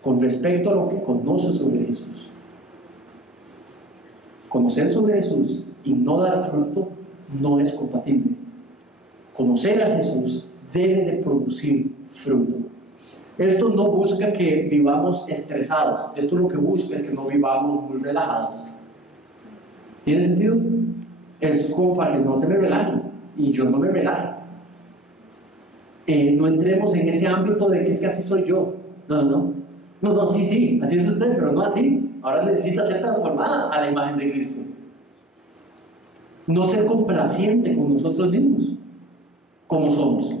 con respecto a lo que conoce sobre Jesús. Conocer sobre Jesús y no dar fruto no es compatible. Conocer a Jesús debe de producir fruto. Esto no busca que vivamos estresados. Esto lo que busca es que no vivamos muy relajados. ¿Tiene sentido? Esto es como para que no se me relajen y yo no me relaje. No entremos en ese ámbito de que es que así soy yo. No, sí, así es usted, pero no así. Ahora necesita ser transformada a la imagen de Cristo. No ser complaciente con nosotros mismos, como somos,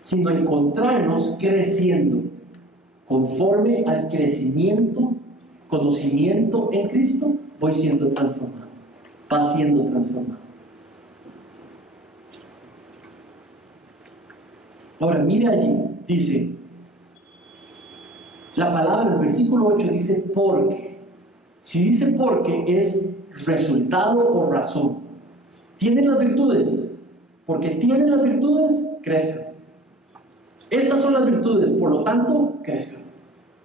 sino encontrarnos creciendo conforme al crecimiento, conocimiento en Cristo. Voy siendo transformado, va siendo transformado. Ahora mire allí, dice la palabra, el versículo 8 dice porque. Si dice porque es resultado o razón. Tienen las virtudes, porque tienen las virtudes, crezcan. Estas son las virtudes, por lo tanto, crezcan.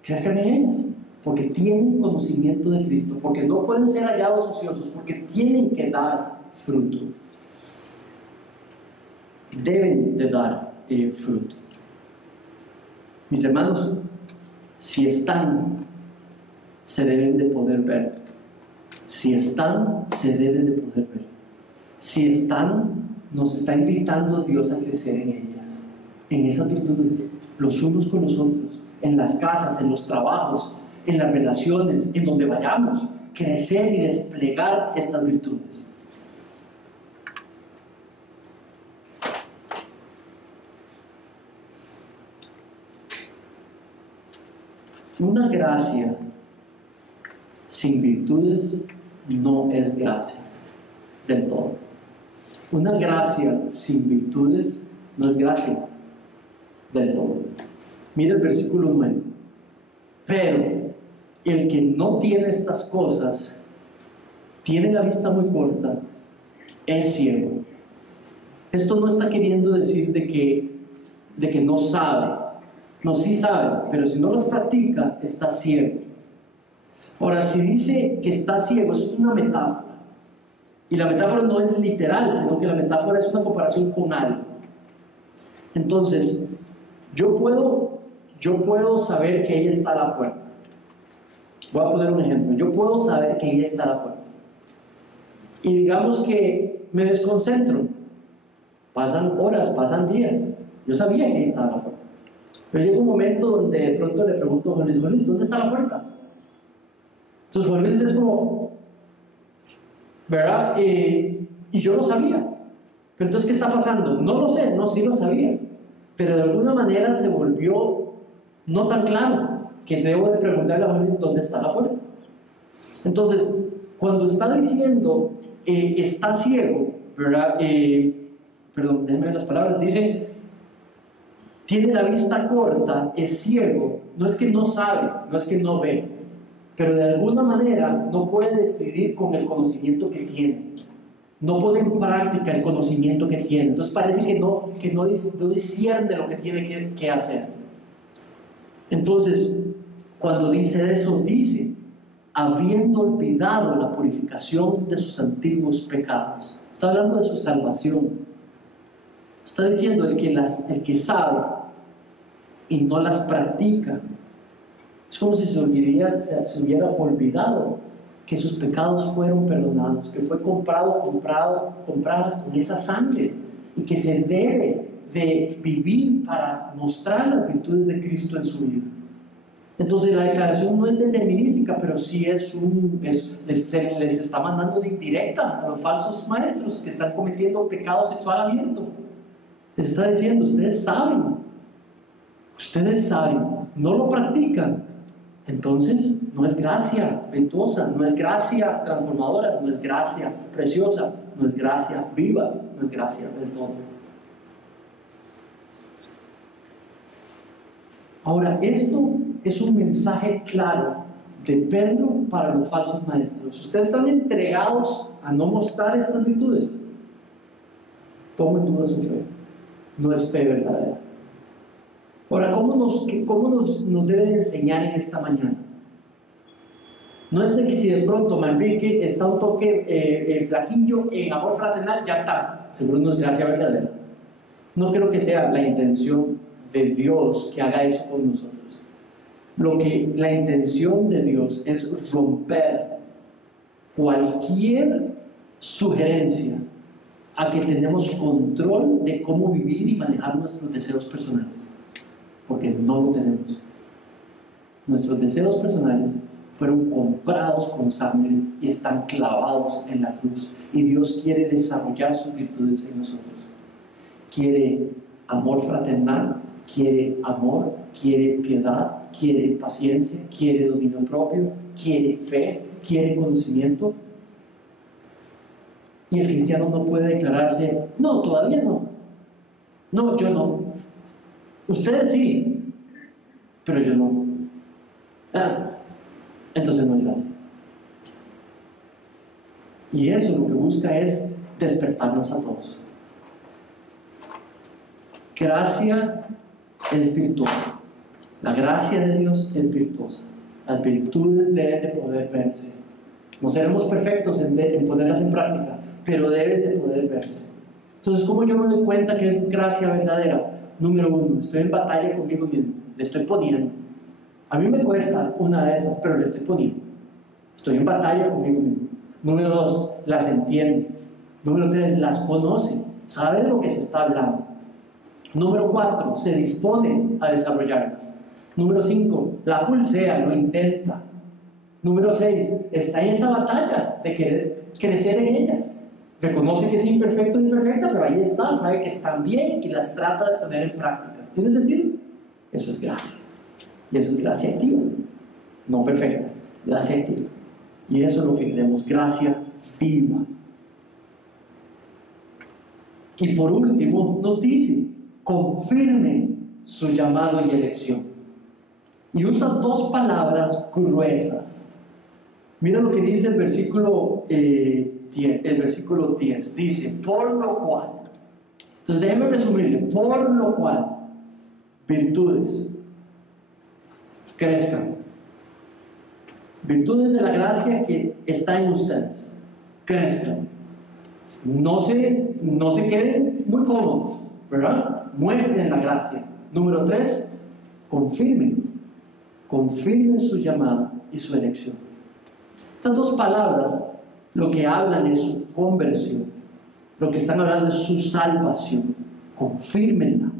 Crezcan en ellas, porque tienen conocimiento de Cristo, porque no pueden ser hallados ociosos, porque tienen que dar fruto. Deben de dar fruto. Mis hermanos, si están, se deben de poder ver. Si están, se deben de poder ver. Si están, nos está invitando Dios a crecer en ellas, en esas virtudes, los unos con los otros, en las casas, en los trabajos, en las relaciones, en donde vayamos, crecer y desplegar estas virtudes. Una gracia sin virtudes no es gracia del todo. Una gracia sin virtudes no es gracia del todo. Mira el versículo 9. Pero el que no tiene estas cosas, tiene la vista muy corta, es ciego. Esto no está queriendo decir de que no sabe. No, sí sabe, pero si no las practica, está ciego. Ahora, si dice que está ciego, eso es una metáfora. Y la metáfora no es literal, sino que la metáfora es una comparación con algo. Entonces, yo puedo saber que ella está a la puerta. Voy a poner un ejemplo. Yo puedo saber que ella está a la puerta. Y digamos que me desconcentro. Pasan horas, pasan días. Yo sabía que ella estaba a la puerta. Pero llega un momento donde de pronto le pregunto a Juan Luis, ¿dónde está la puerta? Entonces Juan Luis es como, ¿verdad? Y yo lo sabía. Pero entonces, ¿qué está pasando? No lo sé, no, sí lo sabía. Pero de alguna manera se volvió no tan claro que debo de preguntarle a Juan Luis dónde está la puerta. Entonces, cuando está diciendo está ciego, ¿verdad? Perdón, déjenme ver las palabras. Dice, tiene la vista corta, es ciego. No es que no sabe, no es que no ve, pero de alguna manera no puede decidir con el conocimiento que tiene. No pone en práctica el conocimiento que tiene. Entonces parece que no discierne lo que tiene que hacer. Entonces, cuando dice eso, dice, habiendo olvidado la purificación de sus antiguos pecados. Está hablando de su salvación. Está diciendo el que sabe y no las practica. Es como si se hubiera olvidado que sus pecados fueron perdonados, que fue comprada con esa sangre y que se debe de vivir para mostrar las virtudes de Cristo en su vida. Entonces la declaración no es determinística, pero sí les está mandando de indirecta a los falsos maestros que están cometiendo pecado sexual abierto. Les está diciendo, ustedes saben, no lo practican. Entonces no es gracia virtuosa, no es gracia transformadora, no es gracia preciosa, no es gracia viva, no es gracia del todo. Ahora, esto es un mensaje claro de Pedro para los falsos maestros. Ustedes están entregados a no mostrar estas virtudes. Pongo en duda su fe. No es fe verdadera. Ahora, ¿cómo nos debe enseñar en esta mañana? No es de que si de pronto Manrique está un toque flaquillo en amor fraternal, ya está. Seguro no es gracia verdadera. No creo que sea la intención de Dios que haga eso con nosotros. La intención de Dios es romper cualquier sugerencia a que tenemos control de cómo vivir y manejar nuestros deseos personales, porque no lo tenemos. Nuestros deseos personales fueron comprados con sangre y están clavados en la cruz, y Dios quiere desarrollar sus virtudes en nosotros. Quiere amor fraternal, quiere amor, quiere piedad, quiere paciencia, quiere dominio propio, quiere fe, quiere conocimiento. Y el cristiano no puede declararse, no, todavía no. No, yo no. Ustedes sí, pero yo no. Entonces no hay gracia. Y eso lo que busca es despertarnos a todos. Gracia es virtuosa. La gracia de Dios es virtuosa. Las virtudes deben de poder verse. No seremos perfectos en ponerlas en práctica, pero deben de poder verse. Entonces, ¿cómo yo me doy cuenta que es gracia verdadera? Número 1, estoy en batalla conmigo mismo. Le estoy poniendo. A mí me cuesta una de esas, pero le estoy poniendo. Estoy en batalla conmigo mismo. Número 2, las entiende. Número 3, las conoce. Sabe de lo que se está hablando. Número 4, se dispone a desarrollarlas. Número 5, la pulsea, lo intenta. Número 6, está en esa batalla de querer crecer en ellas. Reconoce que es imperfecto o imperfecta, pero ahí está, sabe que están bien y las trata de poner en práctica. ¿Tiene sentido? Eso es gracia. Y eso es gracia activa. No perfecta, gracia activa. Y eso es lo que queremos, gracia viva. Y por último, nos dice, confirme su llamado y elección. Y usa dos palabras gruesas. Mira lo que dice el versículo 10. Dice, por lo cual. Entonces déjenme resumirle. Por lo cual, virtudes crezcan. Virtudes de la gracia que está en ustedes. Crezcan. No se queden muy cómodos, ¿verdad? Muestren la gracia. Número 3, confirmen su llamado y su elección. Estas dos palabras lo que hablan es su conversión, lo que están hablando es su salvación. Confírmenla.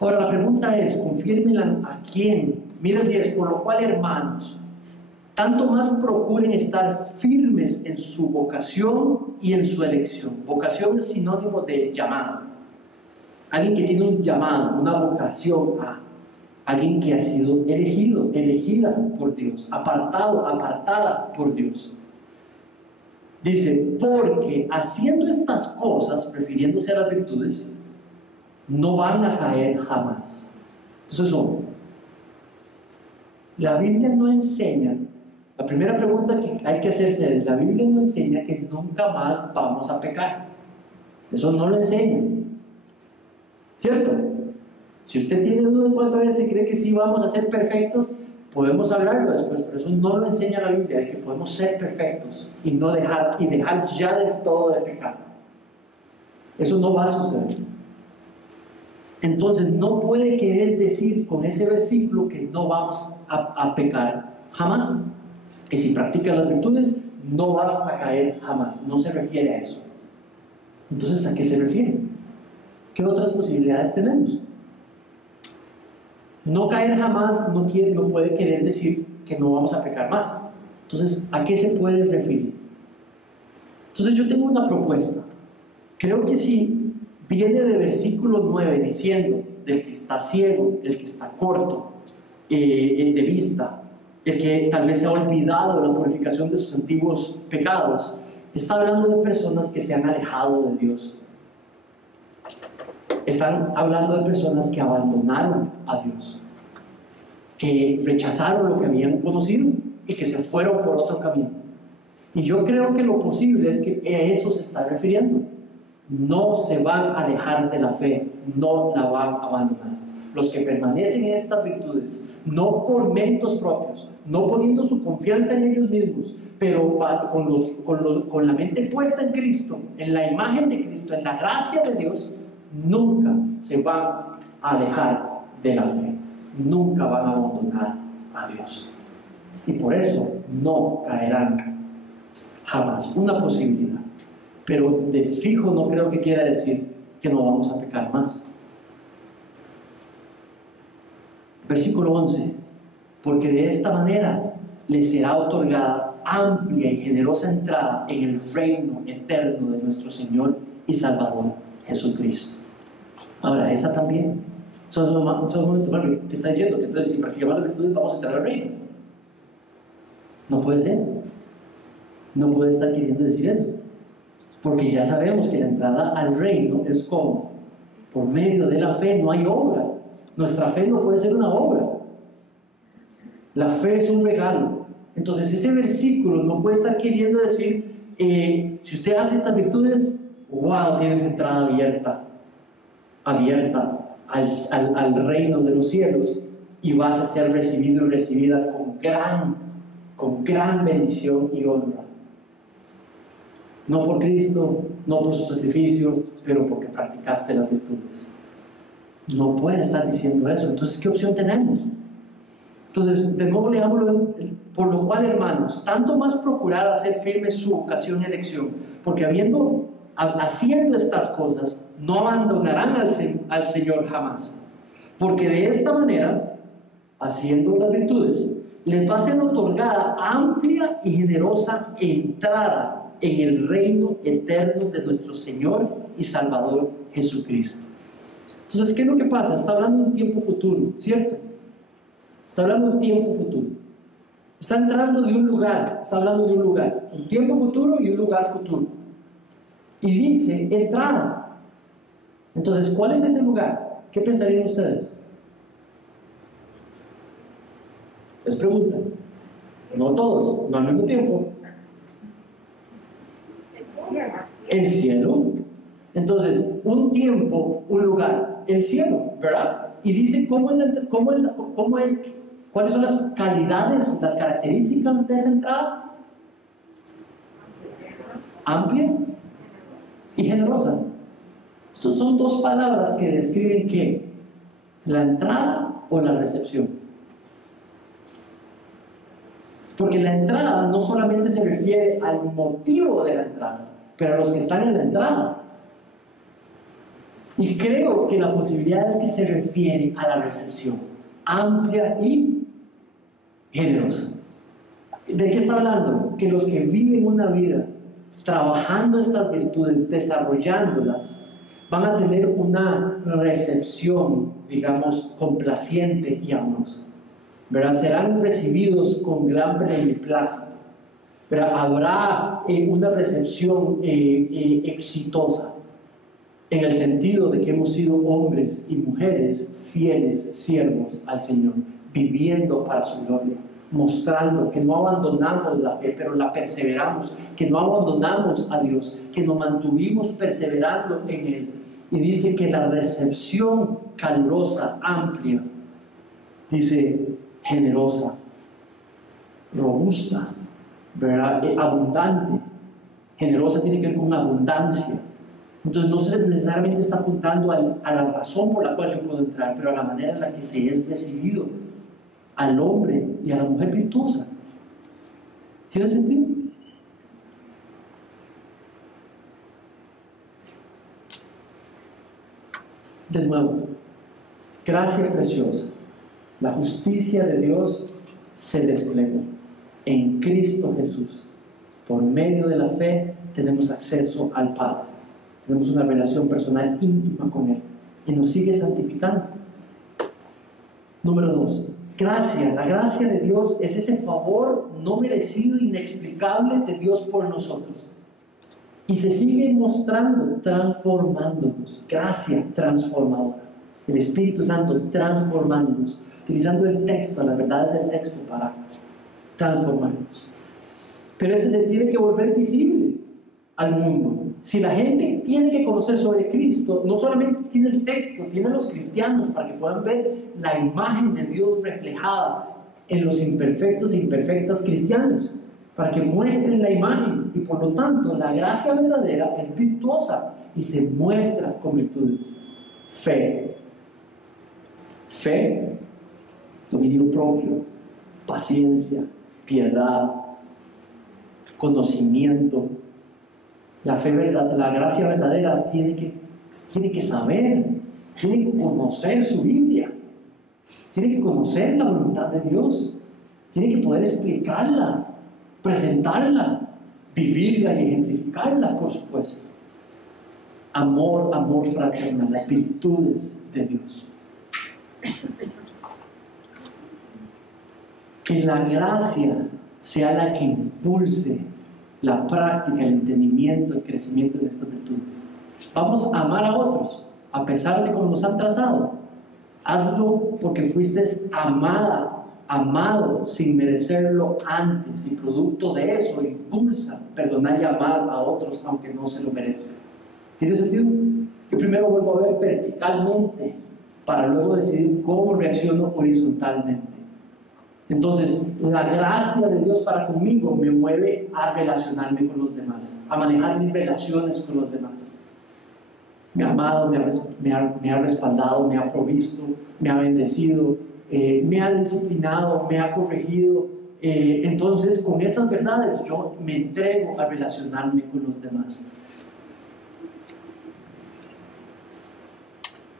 Ahora la pregunta es, ¿confírmenla a quién? Miren 10, por lo cual, hermanos, tanto más procuren estar firmes en su vocación y en su elección. Vocación es sinónimo de llamado. Alguien que tiene un llamado, una vocación a alguien que ha sido elegida por Dios, apartada por Dios. Dice, porque haciendo estas cosas, refiriéndose a las virtudes, no van a caer jamás. Entonces, la Biblia no enseña, la primera pregunta que hay que hacerse es, la Biblia no enseña que nunca más vamos a pecar. Eso no lo enseña. ¿Cierto? Si usted tiene duda en cuanto a eso y cree que sí vamos a ser perfectos, podemos hablarlo después, pero eso no lo enseña la Biblia, de que podemos ser perfectos y dejar ya del todo de pecar. Eso no va a suceder. Entonces no puede querer decir con ese versículo que no vamos a pecar jamás. que si practicas las virtudes no vas a caer jamás. No se refiere a eso. Entonces, ¿a qué se refiere? ¿Qué otras posibilidades tenemos? No caer jamás no puede querer decir que no vamos a pecar más. Entonces, ¿a qué se puede referir? Entonces, yo tengo una propuesta. Creo que si viene de versículo 9 diciendo del que está ciego, el que está corto de vista, el que tal vez se ha olvidado la purificación de sus antiguos pecados, está hablando de personas que se han alejado de Dios. Están hablando de personas que abandonaron a Dios, que rechazaron lo que habían conocido y que se fueron por otro camino. Y yo creo que lo posible es que a eso se está refiriendo. No se van a alejar de la fe, no la van a abandonar. Los que permanecen en estas virtudes, no por méritos propios, no poniendo su confianza en ellos mismos, pero con la mente puesta en Cristo, en la imagen de Cristo, en la gracia de Dios, nunca se van a alejar de la fe, nunca van a abandonar a Dios. Y por eso no caerán jamás. Una posibilidad. Pero de fijo no creo que quiera decir que no vamos a pecar más. Versículo 11. Porque de esta manera les será otorgada amplia y generosa entrada en el reino eterno de nuestro Señor y Salvador Jesucristo. Ahora, esa también. Eso es un momento más que está diciendo que entonces si practicamos las virtudes vamos a entrar al reino. No puede ser. No puede estar queriendo decir eso. Porque ya sabemos que la entrada al reino es como por medio de la fe, no hay obra. Nuestra fe no puede ser una obra. La fe es un regalo. Entonces ese versículo no puede estar queriendo decir si usted hace estas virtudes, wow, tienes entrada abierta al reino de los cielos y vas a ser recibido y recibida con gran bendición y honra. No por Cristo, no por su sacrificio, pero porque practicaste las virtudes. No puede estar diciendo eso. Entonces, ¿qué opción tenemos? Entonces, de nuevo leámoslo. Por lo cual, hermanos, tanto más procurar hacer firme su vocación y elección, porque haciendo estas cosas, no abandonarán al Señor jamás. Porque de esta manera, haciendo las virtudes, les va a ser otorgada amplia y generosa entrada en el reino eterno de nuestro Señor y Salvador Jesucristo. Entonces, ¿qué es lo que pasa? Está hablando de un tiempo futuro, ¿cierto? Está hablando de un tiempo futuro. Está entrando de un lugar, está hablando de un lugar, un tiempo futuro y un lugar futuro. Y dice entrada. Entonces, ¿cuál es ese lugar? ¿Qué pensarían ustedes? Les pregunto. No todos, no al mismo tiempo. El cielo. Entonces, un tiempo, un lugar, el cielo, ¿verdad? Y dice cuáles son las calidades, las características de esa entrada. Amplia y generosa. Estas son dos palabras que describen ¿qué? La entrada o la recepción. Porque la entrada no solamente se refiere al motivo de la entrada, pero a los que están en la entrada. Y creo que la posibilidad es que se refiere a la recepción, amplia y generosa. ¿De qué está hablando? Que los que viven una vida trabajando estas virtudes, desarrollándolas, van a tener una recepción, digamos, complaciente y amorosa. ¿Verdad? Serán recibidos con gran beneplácito. ¿Verdad? Habrá una recepción exitosa, en el sentido de que hemos sido hombres y mujeres fieles siervos al Señor, viviendo para su gloria, mostrando que no abandonamos la fe, pero la perseveramos, que no abandonamos a Dios, que nos mantuvimos perseverando en Él. Y dice que la recepción calurosa, amplia, dice generosa, robusta, ¿verdad? Abundante. Generosa tiene que ver con abundancia. Entonces no necesariamente está apuntando a la razón por la cual yo puedo entrar, pero a la manera en la que se es recibido al hombre y a la mujer virtuosa. ¿Tiene sentido? De nuevo, gracia preciosa. La justicia de Dios se desplegó en Cristo Jesús. Por medio de la fe tenemos acceso al Padre. Tenemos una relación personal íntima con Él. Y nos sigue santificando. Número 2. Gracia. La gracia de Dios es ese favor no merecido, inexplicable de Dios por nosotros. Y se sigue mostrando, transformándonos. Gracia transformadora. El Espíritu Santo transformándonos. Utilizando el texto, la verdad del texto para transformarnos. Pero este se tiene que volver visible al mundo. Si la gente tiene que conocer sobre Cristo, no solamente tiene el texto, tiene los cristianos para que puedan ver la imagen de Dios reflejada en los imperfectos e imperfectas cristianos, para que muestren la imagen. Y por lo tanto, la gracia verdadera es virtuosa y se muestra con virtudes. Fe, dominio propio, paciencia, piedad, conocimiento. La fe verdadera, la gracia verdadera tiene que saber, tiene que conocer su Biblia, tiene que conocer la voluntad de Dios, tiene que poder explicarla, presentarla, vivirla y ejemplificarla, por supuesto. Amor fraternal, las virtudes de Dios. Que la gracia sea la que impulse la práctica, el entendimiento, el crecimiento de estas virtudes. Vamos a amar a otros, a pesar de cómo nos han tratado. Hazlo porque fuiste amado sin merecerlo antes, y producto de eso impulsa perdonar y amar a otros aunque no se lo merezcan. ¿Tiene sentido? Yo primero vuelvo a ver verticalmente para luego decidir cómo reacciono horizontalmente. Entonces, la gracia de Dios para conmigo me mueve a relacionarme con los demás, a manejar mis relaciones con los demás. Me ha amado, me ha respaldado, me ha provisto, me ha bendecido, me ha disciplinado, me ha corregido. Entonces, con esas verdades yo me entrego a relacionarme con los demás.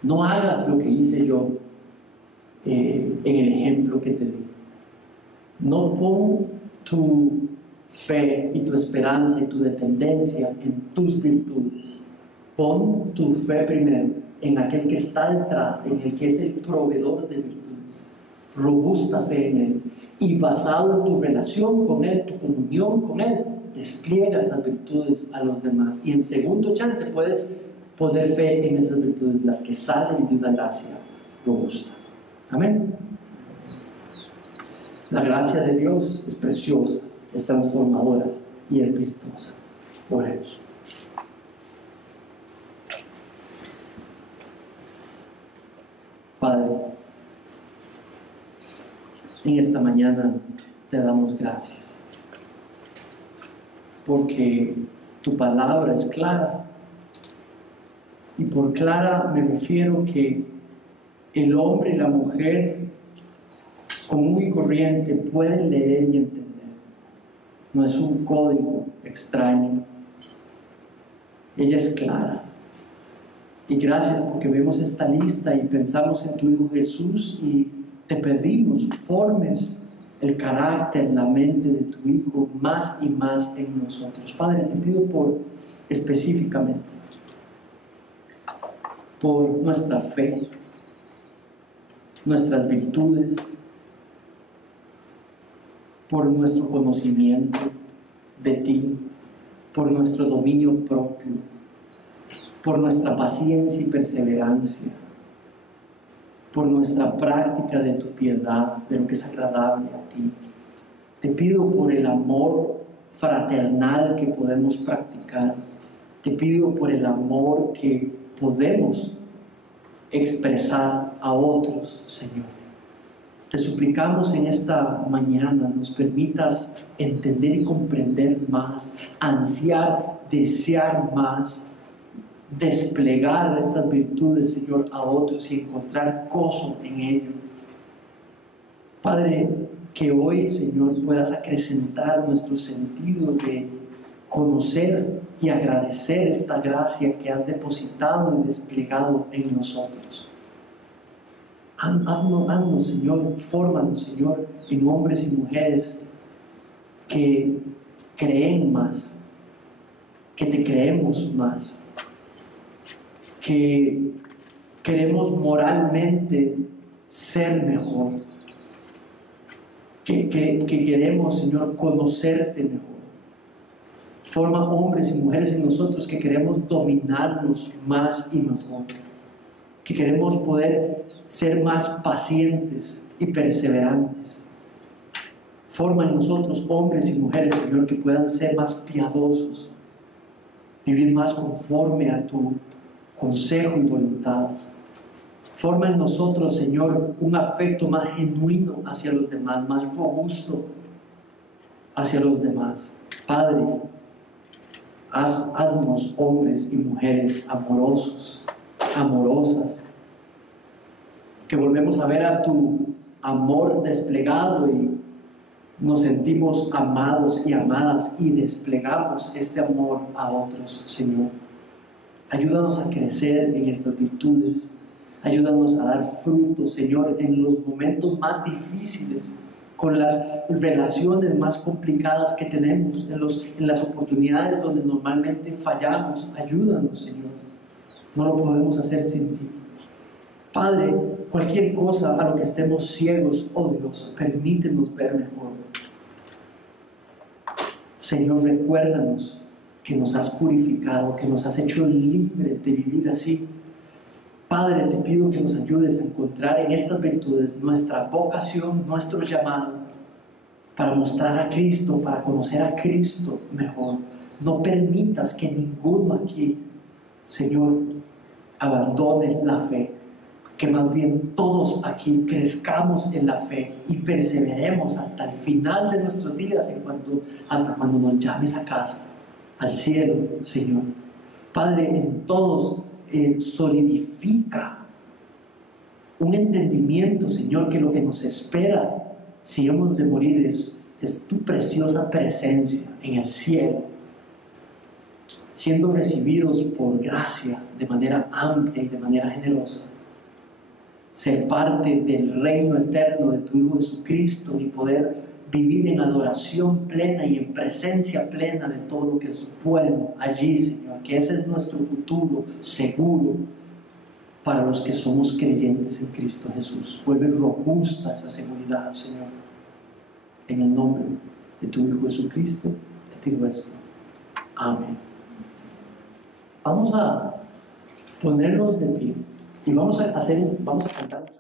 No hagas lo que hice yo en el ejemplo que te di. No pon tu fe y tu esperanza y tu dependencia en tus virtudes. Pon tu fe primero en aquel que está detrás, en el que es el proveedor de virtudes. Robusta fe en Él. Y basado en tu relación con Él, tu comunión con Él, despliega esas virtudes a los demás. Y en segundo chance puedes poner fe en esas virtudes, las que salen de una gracia robusta. Amén. La gracia de Dios es preciosa, es transformadora y es virtuosa. Oremos. Padre, en esta mañana te damos gracias, porque tu palabra es clara. Y por clara me refiero que el hombre y la mujer común y corriente pueden leer y entender. No es un código extraño. Ella es clara. Y gracias porque vemos esta lista y pensamos en tu Hijo Jesús y te pedimos, formes el carácter, la mente de tu Hijo más y más en nosotros. Padre, te pido específicamente por nuestra fe, nuestras virtudes, por nuestro conocimiento de ti, por nuestro dominio propio, por nuestra paciencia y perseverancia, por nuestra práctica de tu piedad, de lo que es agradable a ti. Te pido por el amor fraternal que podemos practicar. Te pido por el amor que podemos expresar a otros, Señor. Te suplicamos en esta mañana nos permitas entender y comprender más, ansiar, desear más, desplegar estas virtudes, Señor, a otros y encontrar gozo en ello. Padre, que hoy, Señor, puedas acrecentar nuestro sentido de conocer y agradecer esta gracia que has depositado y desplegado en nosotros. Haznos, Señor, fórmanos, Señor, en hombres y mujeres que creen más, que te creemos más, que queremos moralmente ser mejor, que queremos, Señor, conocerte mejor. Forma hombres y mujeres en nosotros que queremos dominarnos más y mejor, que queremos poder ser más pacientes y perseverantes. Forma en nosotros hombres y mujeres, Señor, que puedan ser más piadosos, vivir más conforme a tu consejo y voluntad. Forma en nosotros, Señor, un afecto más genuino hacia los demás, más robusto hacia los demás. Padre, haznos hombres y mujeres amorosos, amorosas, que volvemos a ver a tu amor desplegado y nos sentimos amados y amadas y desplegamos este amor a otros, Señor. Ayúdanos a crecer en estas virtudes. Ayúdanos a dar fruto, Señor, en los momentos más difíciles, con las relaciones más complicadas que tenemos, en las oportunidades donde normalmente fallamos. Ayúdanos, Señor. No lo podemos hacer sin ti. Padre, cualquier cosa a lo que estemos ciegos, oh Dios, permítenos ver mejor. Señor, recuérdanos que nos has purificado, que nos has hecho libres de vivir así. Padre, te pido que nos ayudes a encontrar en estas virtudes nuestra vocación, nuestro llamado, para mostrar a Cristo, para conocer a Cristo mejor. No permitas que ninguno aquí, Señor, abandone la fe, que más bien todos aquí crezcamos en la fe y perseveremos hasta el final de nuestros días, hasta cuando nos llames a casa, al cielo, Señor. Padre, en todos solidifica un entendimiento, Señor, que lo que nos espera si hemos de morir es tu preciosa presencia en el cielo, siendo recibidos por gracia de manera amplia y de manera generosa, ser parte del reino eterno de tu Hijo Jesucristo y poder vivir en adoración plena y en presencia plena de todo lo que es bueno allí, Señor, que ese es nuestro futuro seguro para los que somos creyentes en Cristo Jesús. Vuelve robusta esa seguridad, Señor. En el nombre de tu Hijo Jesucristo te pido esto. Amén. Vamos a ponernos de pie y vamos a cantar.